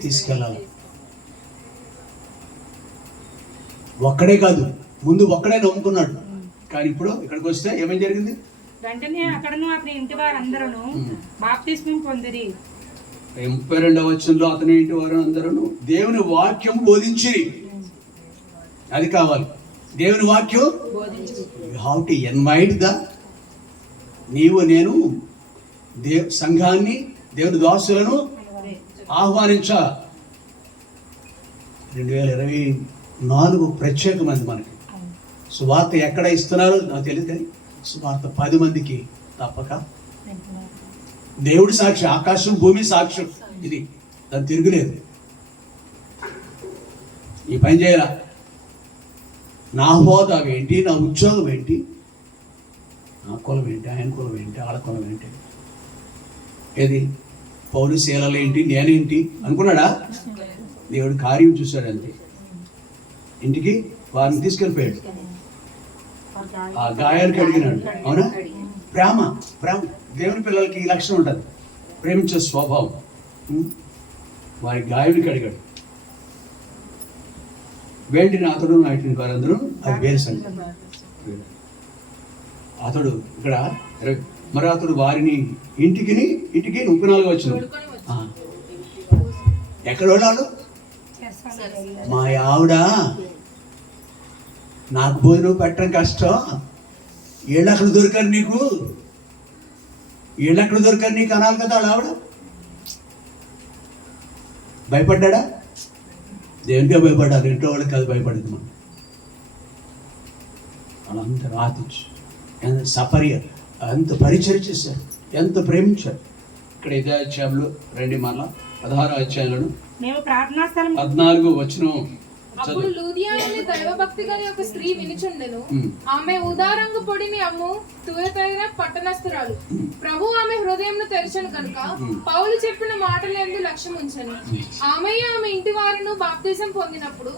తీసుకెళ్ళాలి. ఒక్కడే కాదు, ముందు ఒక్కడే నమ్ముకున్నాడు, కానీ ఇప్పుడు ఇక్కడికి వస్తే ఏమేం జరిగింది? వెంటనే అక్కడను అతని ఇంటి వారందరూ బాప్తిస్మం పొందిరి. 32వ వచనంలో అతని ఇంటి వారు అందరూ దేవుని వాక్యం బోధించిరి. అది కావాలి, దేవుని వాక్యం హౌ టు ఇన్వైట్ నీవు నేను సంఘాన్ని, దేవుని దాసులను ఆహ్వానించా. 2024 ప్రత్యేకమైంది మనకి. సువార్త ఎక్కడ ఇస్తున్నారో నాకు తెలియదు, కానీ సువార్త 10 మందికి తప్పక. దేవుడి సాక్షి, ఆకాశం భూమి సాక్ష్యం, ఇది దాన్ని తిరుగులేదు. ఈ పని చేయాల. నా హోదా ఏంటి, నా ఉద్యోగం ఏంటి, నా కులం ఏంటి, ఆయన కులం ఏంటి, ఆడ కులం ఏంటి, ఏది పౌలు శీలలు ఏంటి, నేనేంటి అనుకున్నాడా? దేవుడు కార్యం చూశాడు అంతే. ఇంటికి వారిని తీసుకెళ్ళిపోయాడు, ఆ గాయానికి అడిగినాడు. అవునా? ప్రేమ దేవుని పిల్లలకి ఈ లక్షణం ఉంటుంది, ప్రేమించే స్వభావం. వారి గాయానికి అడిగాడు. వేంటిని అతడు నాటిని వారందరూ అది వేరు సంగతి. అతడు ఇక్కడ మరి అతడు వారిని ఇంటికి 34 వచ్చిన ఎక్కడ వాళ్ళు? మా ఆవిడ నాకు భోజనం పెట్టడం కష్టం, ఏళ్ళక్కడ దొరికారు నీకు, ఏళ్ళక్కడ దొరికారు నీకు అనాలి కదా. వాళ్ళ ఆవిడ భయపడ్డా? దేనికే భయపడ్డారు, ఇంట్లో వాళ్ళకి కాదు భయపడింది. మనం వాళ్ళందరూ ఆతించు, ఎంత సపర్య, ఎంత పరిచయం చేశారు, ఎంత ప్రేమించారు. ఇక్కడ 5వ అధ్యాయంలో రండి, మళ్ళా 16వ అధ్యాయంలో 14వ వచనం. అప్పుడు లూదియా అనే దైవభక్తి గల ఒక స్త్రీ వినిచుండెను. ఆమె ఉదారంగు పొడిని అమ్ము తుయతైన పట్టణస్థురాలు. ప్రభు ఆమె హృదయంను తెరచను కనుక పౌలు చెప్పిన మాటలందు లక్ష్యం ఉంచెను. ఆమె ఇంటి వారును బాప్తిజం పొందినప్పుడు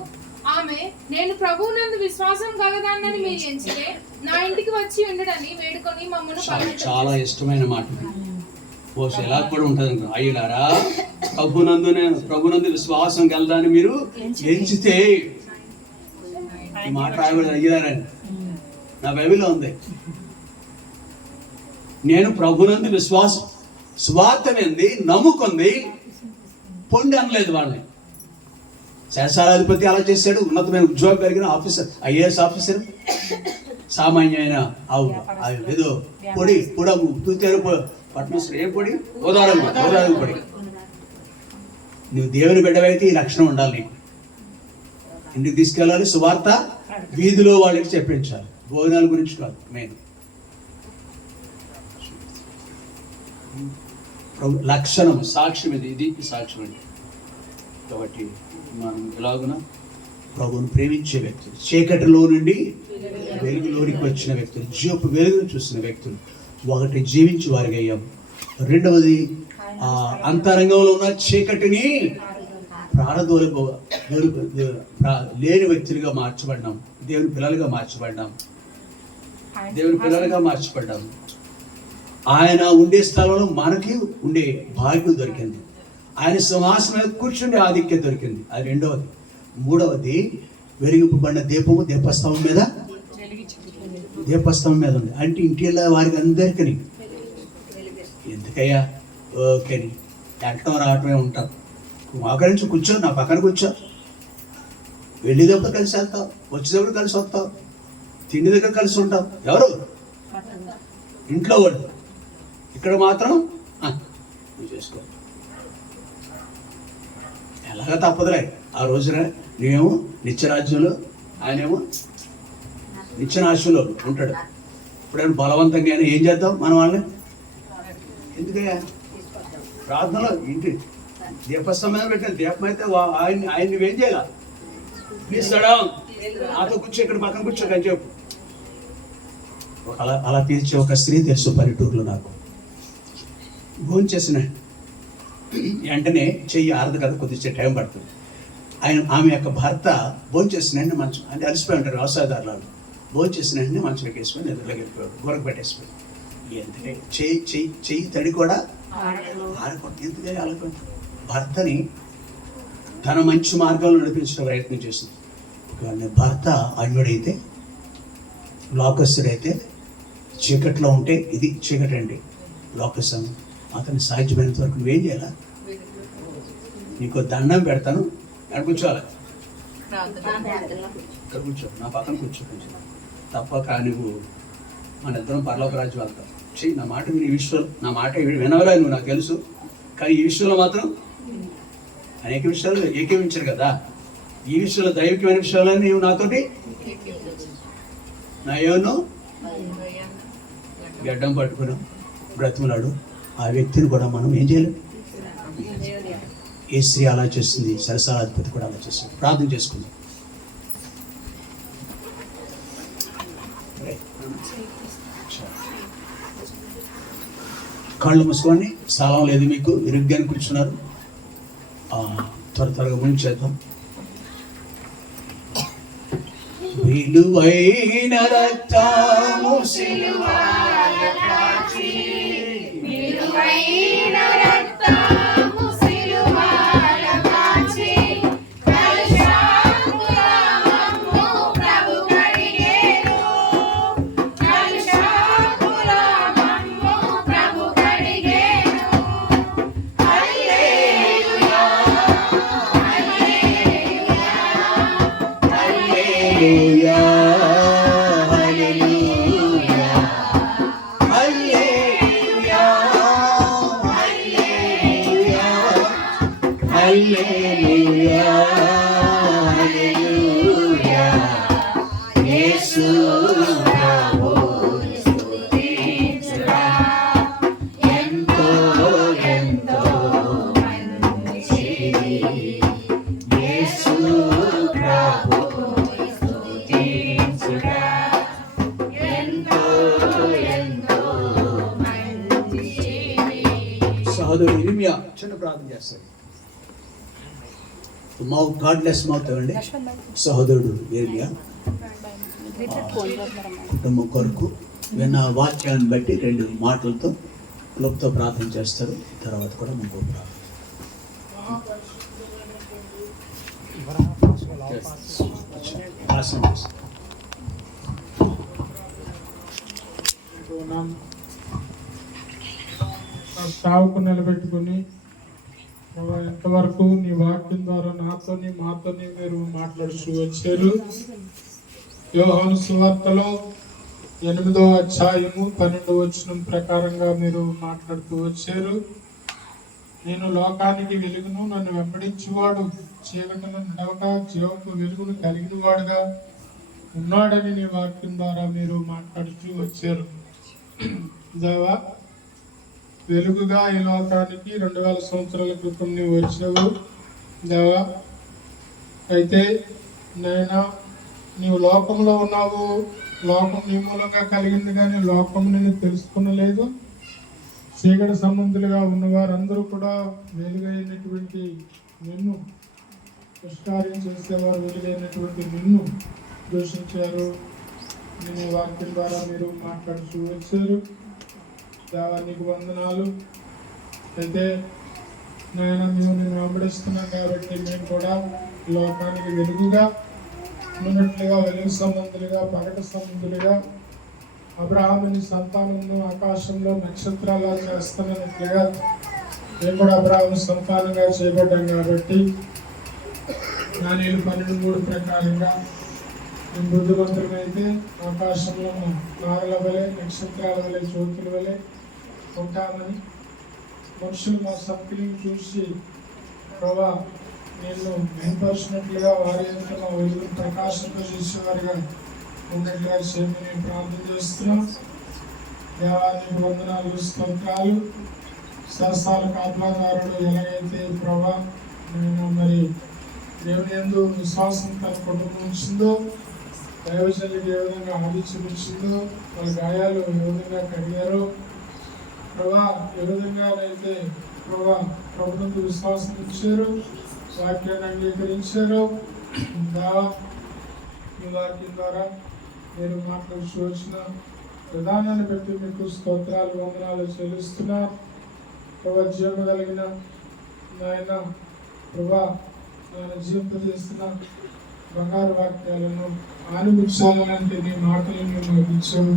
ఆమె, నేను ప్రభువునందు విశ్వాసం కలదాన్నని మీరు ఎంచితే నా ఇంటికి వచ్చి ఉండడని వేడుకొని మమ్మను చాలా ఇష్టమైన మాట. ఎలా కూడా ఉంటుంది, అయ్యులారా ప్రభునందు విశ్వాసం కలదాన్ని మీరు ఎంచితే. ఈ మాట రాయబడి అయ్యారని నా బైబిల్లో ఉంది. నేను ప్రభునందు విశ్వాసం, స్వార్థమైంది, నమ్ముకుంది, పొండి అనలేదు వాళ్ళని. శాసనాధిపతి అలా చేశాడు, ఉన్నతమైన ఉద్యోగం కలిగిన ఆఫీసర్, IAS ఆఫీసర్, సామాన్యమైన ఏదో పొడి తూచారు పట్టణస్థుడు. ఏం పొడి? గోదావరి పొడి. నువ్వు దేవుని బిడ్డవైతే ఈ లక్షణం ఉండాలి నీకు. ఇంటికి తీసుకెళ్ళాలి, సువార్త వీధిలో వాళ్ళకి చెప్పించాలి, భోజనాల గురించి కాదు. మెయిన్ లక్షణం, సాక్ష్యం, ఇది సాక్ష్యం అండి. కాబట్టి మనం ఎలాగున ప్రభువును ప్రేమించే వ్యక్తులు, చీకటిలో నుండి వెలుగులోనికి వచ్చిన వ్యక్తులు, జీవపు వెలుగును చూసిన వ్యక్తులు, ఒకటి జీవించి వారికి అయ్యాం. రెండవది అంతరంగంలో ఉన్న చీకటిని లేని వ్యక్తులుగా మార్చబడ్డాం, దేవుని పిల్లలుగా మార్చబడ్డాం. ఆయన ఉండే స్థలంలో మనకి ఉండే భాగ్యం దొరికింది. ఆయన సింహాసనం మీద కూర్చుండే ఆధిక్యత దొరికింది. అది రెండవది. మూడవది, వెలిగింపబడిన దీపము దీపస్తంభం మీద ఉంది. అంటే ఇంటిలో వారికి అందరికీ ఎందుకయ్యా ఓకేని ఎక్కడం రావటమే ఉంటాం. మోకరించి కూర్చో, నా పక్కన కూర్చో, వెళ్ళేటప్పుడు కలిసి వెళ్తావు, వచ్చేటప్పుడు కలిసి వస్తావు, తిండి దగ్గర కలిసి ఉంటావు. ఎవరు? ఇంట్లో వాళ్ళు. ఇక్కడ మాత్రం నువ్వు చేసుకో. ఎలాగ తప్పదులే. ఆ రోజున నువ్వేమో నిత్యరాజ్యంలో, ఆయనేమో నిత్యనాశంలో ఉంటాడు. ఇప్పుడేమో బలవంతంగా ఏం చేద్దాం మనం వాళ్ళని? ఎందుకయ్యా ప్రార్థనలో ఇంటి దీపస్తంభం పెట్టాను. దీపం అయితే ఆయన నువ్వేం చేయాల? ప్లీజ్ సడౌన్, నాతో కూర్చో, ఇక్కడ పక్కన కూర్చో అని చెప్పు. అలా పిలిచే ఒక స్త్రీ తెలుసు పల్లెటూరులో నాకు. భోజనం చేసిన వెంటనే చెయ్యి ఆరదు కదా, కొద్దిగా టైం పడుతుంది. ఆమె యొక్క భర్త భోజనం చేసిన వెంటనే మంచం అంటే అలసిపోయి ఉంటారు వ్యవసాయదారులు. భోజనం చేసిన వెంటనే మంచంలోకి వేసుకొని నిద్రలోకి వెళ్ళిపోయాడు, గొరకు పెట్టేసిపోయాడు. ఎందుకంటే చెయ్యి తడి కూడా ఆరకూడదు. ఎందుకంటే ఆరకూడదు. భర్తని తన మంచి మార్గంలో నడిపించడం ప్రయత్నం చేసింది. కానీ భర్త అన్యుడైతే, లోకస్తుడైతే, చీకట్లో ఉంటే, ఇది చీకటి అండి లోకసం, అతని సాధ్యమైనంత వరకు నువ్వేం చేయాలా? నీకు దండం పెడతాను, ఎక్కడ కూర్చోవాలి? ఇక్కడ కూర్చో, నా పక్కన కూర్చో. కొంచెం తప్పక నువ్వు మన ఇద్దరం పరలోక రాజ్యం వెళ్తాం. చెయ్యి, నా మాట విని, ఈ విషయంలో నా మాట వినవరా నువ్వు, నాకు తెలుసు. కానీ ఈ విషయంలో మాత్రం అనేక విషయాలు ఏకీవించరు కదా. ఈ విషయంలో, దైవికమైన విషయాల్లో నీవు నాతోటి నా ఏమో గడ్డం పట్టుకున్నాం బ్రతుకున్నాడు. ఆ వ్యక్తిని కూడా మనం ఏం చేయలేం. ఏ స్త్రీ అలా చేస్తుంది, సరసాలాధిపతి కూడా అలా చేస్తుంది. ప్రార్థన చేసుకుందాం. కళ్ళు మూసుకోండి. స్థలం లేదు మీకు, ఇరుగ్గా కూర్చున్నారు. త్వరగా ముంచేద్దాం. విలువైన రక్తము సిలువల కాచి, విలువైన రక్తము సిలువల కాచి, కలుషాకులమమ్ము ప్రభు కడిగేను, కలుషాకులమమ్ము ప్రభు కడిగేను. హల్లెలూయా, హల్లెలూయా, హల్లెలూయా, హల్లెలూయా, హల్లెలూయా, హల్లెలూయా, హల్లెలూయా, హల్లెలూయా. యేసు ప్రభువుని స్తుతించురా, ఎంతో ఎంతో మంచిది. యేసు ప్రభువుని స్తుతించురా, ఎంతో ఎంతో మంచిది. సహోదరుడు ఇర్మియా చిన్న ప్రార్థన చేస్తాడు. మౌత్, గాడ్లెస్ మౌత్ అవ్వండి. సహోదరుడు ఇర్మియా కుటుంబం కొరకు విన్న వాక్యాన్ని బట్టి 2 మాటలతో క్లుప్తో ప్రార్థన చేస్తారు. తర్వాత కూడా ఇంకో ప్రార్థన. సావుకు నిలబెట్టుకుని ఎంతవరకు నీ వాక్యం ద్వారా నాతోని మాతోని మీరు మాట్లాడుతూ వచ్చారు. యోహాను సువార్తలో 8వ అధ్యాయము 12వ వచనం ప్రకారంగా మీరు మాట్లాడుతూ వచ్చారు. నేను లోకానికి వెలుగును, నన్ను వెంబడించేవాడు చీకటిలో నడవక జీవపు వెలుగును కలిగిన వాడుగా ఉన్నాడని నీ వాక్యం ద్వారా మీరు మాట్లాడుతూ వచ్చారు. దేవా, వెలుగుగా ఈ లోకానికి 2000 సంవత్సరాల క్రితం నీవు వచ్చావు దేవా. అయితే నైనా నీవు లోకంలో ఉన్నావు, లోకం నీ మూలంగా కలిగింది, కానీ లోకం నేను తెలుసుకునలేదు. చీకటి సంబంధులుగా ఉన్నవారందరూ కూడా వెలుగైనటువంటి నిన్ను, దుష్కార్యం చేసేవారు వెలుగైనటువంటి నిన్ను దూషించారు. నేను వాక్యం ద్వారా మీరు మాట్లాడుతూ వచ్చారు. దేవా, నీకు వందనాలు. అయితే నాయన మేము నేను వెంబడిస్తున్నాం కాబట్టి మేము కూడా లోకానికి వెలుగుగా ఉన్నట్లుగా, వెలుగు సంబంధులుగా, పగటి సంబంధులుగా, అబ్రహాముని సంతానంను ఆకాశంలో నక్షత్రాలా చేస్తున్నట్లుగా మేము కూడా అబ్రహాము సంతానంగా చేయబడ్డాం కాబట్టి దానియేలు 12:3 ప్రకారంగా మేము బుద్ధిమంతులమైతే ఆకాశంలో తారల వలె నక్షత్రాల వలె జ్యోతుల వలె ఉంటామని మనుషులు మా సంఖ్యను చూసి ప్రభా నేను మెరుగుపరిచినట్లుగా వారి యొక్క మా వెలుగును ప్రకాశంతో చేసేవారుగా ఉన్నట్లుగా చేయమని నేను ప్రార్థన చేస్తున్నాం. దేవానికి వందనాలు, స్తోత్రాలు. సరసాల కాపలాదారుడు ఎలాగైతే ప్రభా నేను మరి దేవుని యందు విశ్వాసం తన కుటుంబం ఉంచిందో, దైవజనులకు ఏ విధంగా ఆదించిందో, వాళ్ళ గాయాలు ఏ విధంగా కడిగారో ప్రభా, ఏ విధంగా అయితే ప్రభా ప్రభుత్వం విశ్వాసం ఇచ్చారు, వాక్యాన్ని అంగీకరించారు. ఈ వాక్యం ద్వారా మీరు మాట్లాడుతూ వచ్చిన విధానాన్ని బట్టి మీకు స్తోత్రాలు, వందనాలు చెల్లిస్తున్నారు. ప్రభా జీవము కలిగిన నాయన ప్రభా ఆయన జీవింపజేస్తున్న బంగారు వాక్యాలను ఆనిపించాలంటే నీ మాటలను మేము ఇచ్చాము.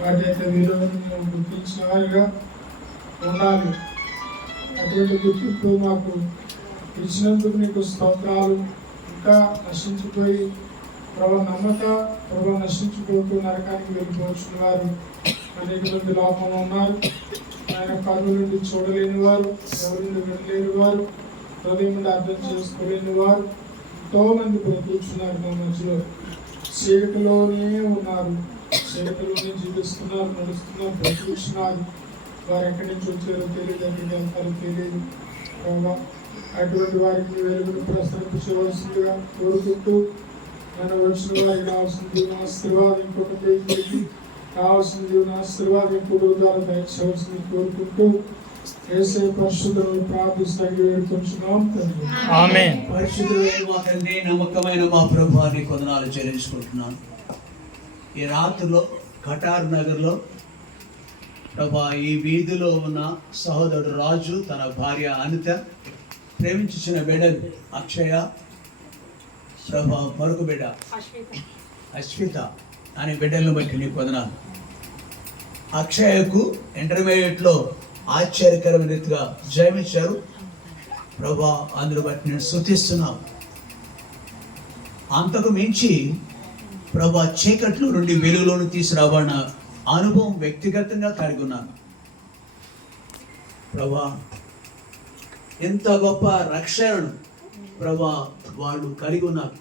వాటి యొక్క విలువను మేము గుర్తించేవారుగా ఉండాలి. అటువంటి గుర్తింపు మాకు ఇచ్చినందుకు నీకు స్తోత్రాలు. ఇంకా నశించిపోయి ప్రభా నశించిపోతూ నరకానికి వెళ్ళిపోతున్న వారు అనేక మంది లోపంలో ఉన్నారు. ఆయన కన్ను నుండి చూడలేని వారు, ఎవరి నుండి వినలేని వారు, హృదయం నుండి అర్థం చేసుకోలేని వారు ఎంతో మంది బ్రతుకుతున్నారు. మా మధ్యలో చీకటిలోనే ఉన్నారు, చీకటిలోనే జీవిస్తున్నారు, నడుస్తున్నారు, బ్రతుకుతున్నారు. వారు ఎక్కడి నుంచి వచ్చారో తెలియదు, ఎక్కడికి వెళ్తారో తెలియదు. అటువంటి వారికి వెలుగును ప్రసరించవలసిందిగా కోరుకుంటూ నేను వచ్చిన వారికి కావాల్సిన దేవుని ఆశీర్వాదం కుటుంబీకులకి కావాల్సిన దేవుని ఆశీర్వాదం కుటుంబ ద్వారా దయచేయవలసింది కోరుకుంటూ యేసయ్య పరిశుద్ధులను ప్రార్థిస్తాగి వేడుకొంచున్నాం తండ్రి. ఆమేన్. పరిశుద్ధుడైన మా తండ్రి, నమ్మకమైన మా ప్రభువాన్ని వందనాలు చెల్లించుకుంటున్నాను. ఈ రాత్రిలో కటార్ నగర్లో ప్రభా ఈ వీధిలో ఉన్న సహోదరుడు రాజు, తన భార్య అనిత, ప్రేమించిన బిడ్డలు అక్షయ, ప్రభా మరొక బిడ్డ అశ్విత అనే బిడ్డలను బట్టి నీకు వందనాలు. అక్షయకు ఇంటర్మీడియట్లో ఆశ్చర్యకరమైన రీతిగా జయమిచ్చారు ప్రభా, అందులో బట్టి నేను స్తుతిస్తున్నాను. అంతకు మించి ప్రభా చీకట్లో నుండి వెలుగులోను తీసుకురాబడిన అనుభవం వ్యక్తిగతంగా కలిగి ఉన్నాను ప్రభా. ఎంత గొప్ప రక్షణను ప్రభా వాళ్ళు కలిగి ఉన్నారు.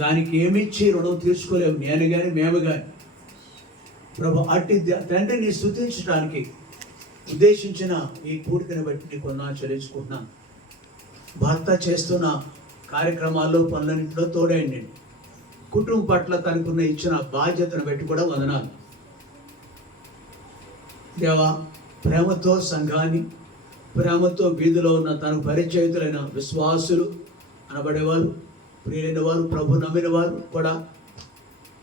దానికి ఏమిచ్చి రుణం తీర్చుకోలేము, నేను కానీ మేము కానీ ప్రభా. అట్టి తండ్రిని స్తుతించడానికి ఉద్దేశించిన ఈ కూడికను బట్టి నీకు వందనాలు చెల్లించుకుంటున్నాను. భర్త చేస్తున్న కార్యక్రమాల్లో పనులన్నింటిలో తోడైండి. కుటుంబం పట్ల తనకున్న ఇచ్చిన బాధ్యతను బట్టి కూడా వందనాలు దేవా. ప్రేమతో సంఘాన్ని, ప్రేమతో వీధిలో ఉన్న తనకు పరిచయితులైన విశ్వాసులు అనబడేవారు, ప్రియులైన వారు, ప్రభు నమ్మిన వారు కూడా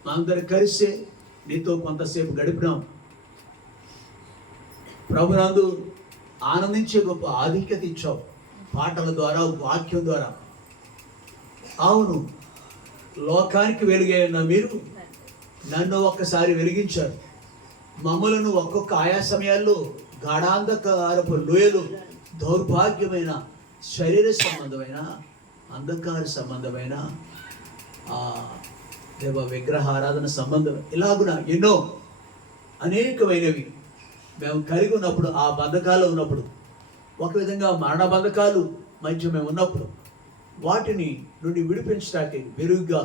మా అందరు కలిసి నీతో కొంతసేపు గడిపినాం. ప్రభునందు ఆనందించే గొప్ప ఆధిక్యత ఇచ్చావు పాటల ద్వారా, వాక్యం ద్వారా. అవును, లోకానికి వెలుగై ఉన్న మీరు నన్ను ఒక్కసారి వెలిగించారు. మమ్మలను ఒక్కొక్క ఆయా సమయాల్లో గాఢాంధకారపు లోయలు, దౌర్భాగ్యమైన శరీర సంబంధమైన, అంధకార సంబంధమైన దేవ విగ్రహారాధన సంబంధం, ఇలాగున ఎన్నో అనేకమైనవి మేము కలిగి ఉన్నప్పుడు, ఆ బంధకాలు ఉన్నప్పుడు, ఒక విధంగా మరణ బంధకాలు మధ్య మేము ఉన్నప్పుడు వాటిని నుండి విడిపించడానికి వెలుగుగా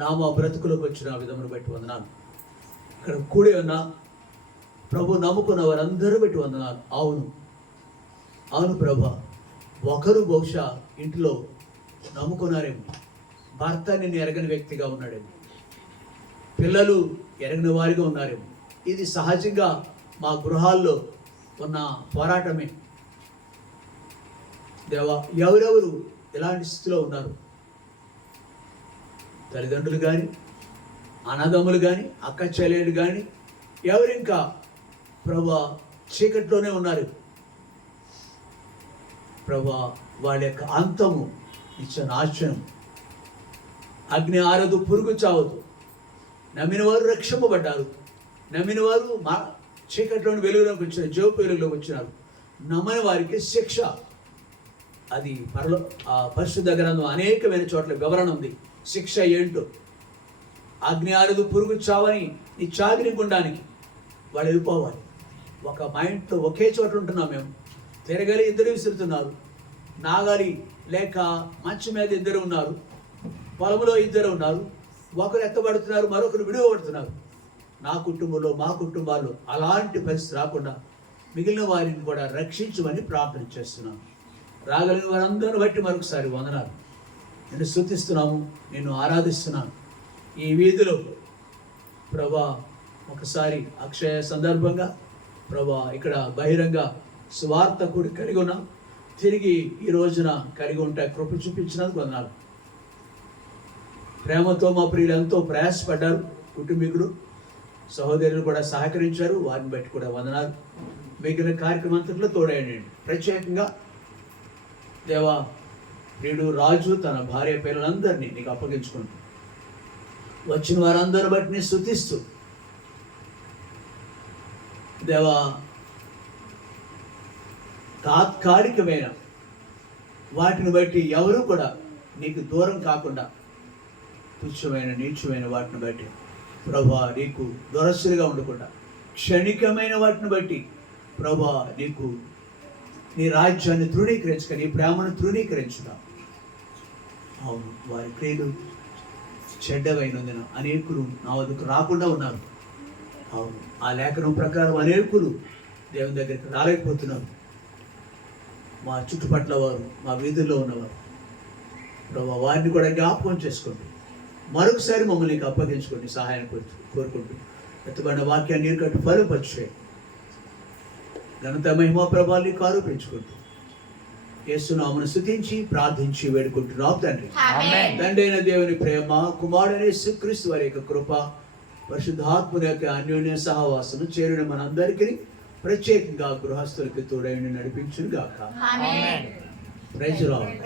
నా మా బ్రతుకులోకి వచ్చిన విధమును బట్టి వందనాలు. ఇక్కడ కూడి ఉన్న ప్రభు నమ్ముకున్న వారందరూ బట్టి వందనాలు. అవును ప్రభా, ఒకరు బహుశా ఇంట్లో నమ్ముకున్నారేమో, భర్త నిన్ను ఎరగని వ్యక్తిగా ఉన్నాడేమో, పిల్లలు ఎరగని వారిగా ఉన్నారేమో. ఇది సహజంగా మా గృహాల్లో ఉన్న పోరాటమే దేవా. ఎవరెవరు ఎలాంటి స్థితిలో ఉన్నారు? తల్లిదండ్రులు కానీ, అన్నదమ్ములు కానీ, అక్క చెల్లెలు కానీ, ఎవరింకా ప్రభా చీకట్లోనే ఉన్నారు ప్రభా. వాళ్ళ యొక్క అంతము నిత్య నాశనం. అగ్ని ఆరదు, పురుగు చావదు. నమ్మిన వారు రక్షింపబడ్డారు. నమ్మిన వారు మా చీకట్లోని వెలుగులోకి వచ్చినారు, జీవపు వెలుగులోకి వచ్చినారు. నమ్మని వారికి శిక్ష అది ఆ పరిశుద్ధ గ్రంథం అనేకమైన చోట్ల వివరణ ఉంది. శిక్ష ఏంటో, ఆజ్ఞానదు పురుగు చావని నీ చాగిరి గుండానికి వాళ్ళు వెళ్ళిపోవాలి. ఒక మైండ్తో ఒకే చోట ఉంటున్నాం మేము. తిరగలి ఇద్దరు విసురుతున్నారు, నాగలి లేక మంచం మీద ఇద్దరు ఉన్నారు, పొలంలో ఇద్దరు ఉన్నారు, ఒకరు ఎత్తబడుతున్నారు, మరొకరు విడివబడుతున్నారు. నా కుటుంబంలో మా కుటుంబాల్లో అలాంటి పరిస్థితి రాకుండా మిగిలిన వారిని కూడా రక్షించమని ప్రార్థన చేస్తున్నాను. రాగలిగిన వారందరిని బట్టి మరొకసారి వందనాలు. నిన్ను స్తుతిస్తున్నాము, నిన్ను ఆరాధిస్తున్నాను. ఈ వీధిలో ప్రభా ఒకసారి అక్షయ సందర్భంగా ప్రభా ఇక్కడ బహిరంగ సువార్త కూడి కలిగి ఉన్నాం. తిరిగి ఈ రోజున కలిగి ఉంటాయి కృప చూపించినందుకు వందనాలు. ప్రేమతో మా ప్రియులు ఎంతో ప్రయాసపడ్డారు, కుటుంబీకులు సహోదరులు కూడా సహకరించారు, వారిని బట్టి కూడా వందనాలు. మిగిలిన కార్యక్రమంలో తోడైండి. ప్రత్యేకంగా దేవా ప్రియుడు రాజు తన భార్య పిల్లలందరినీ నీకు అప్పగించుకుంటూ వచ్చిన వారందరిని బట్టి నీ స్తుతిస్తూ దేవా తాత్కాలికమైన వాటిని బట్టి ఎవరు కూడా నీకు దూరం కాకుండా తుచ్చమైన నీచమైన వాటిని బట్టి ప్రభా నీకు దొరస్సులుగా ఉండకుండా క్షణికమైన వాటిని బట్టి ప్రభా నీకు నీ రాజ్యాన్ని తృణీకరించుక, నీ ప్రేమను తృణీకరించుగా. అవును, వారి క్రియలు చెడ్డవైనందున అనేకులు నా వద్దకు రాకుండా ఉన్నారు. అవును, ఆ లేఖనం ప్రకారం అనేకులు దేవుని దగ్గరికి రాలేకపోతున్నారు. మా చుట్టుపట్ల వారు, మా వీధుల్లో ఉన్నవారు ప్రభా వారిని కూడా జ్ఞాపకం చేసుకోండి. మరొకసారి మమ్మల్ని అప్పగించుకోండి, సహాయం కోరుకుంటూ ఎత్తబడిన వాక్యాన్ని నీరు కట్టు ఫలపరిచే ఘనత మహిమ ప్రభావాన్ని ఆరోపించుకుంటూ యేసునామమును స్తుతించి ప్రార్థించి వేడుకుంటున్నాం తండ్రి. తండ్రి అయిన దేవుని ప్రేమ, కుమారుడైన యేసుక్రీస్తు వారి యొక్క కృప, పరిశుద్ధాత్మ యొక్క అన్యోన్య సహవాసము చేరిన మనందరికీ ప్రత్యేకంగా గృహస్థులకి తోడైండి నడిపించును గాక. Praise lord.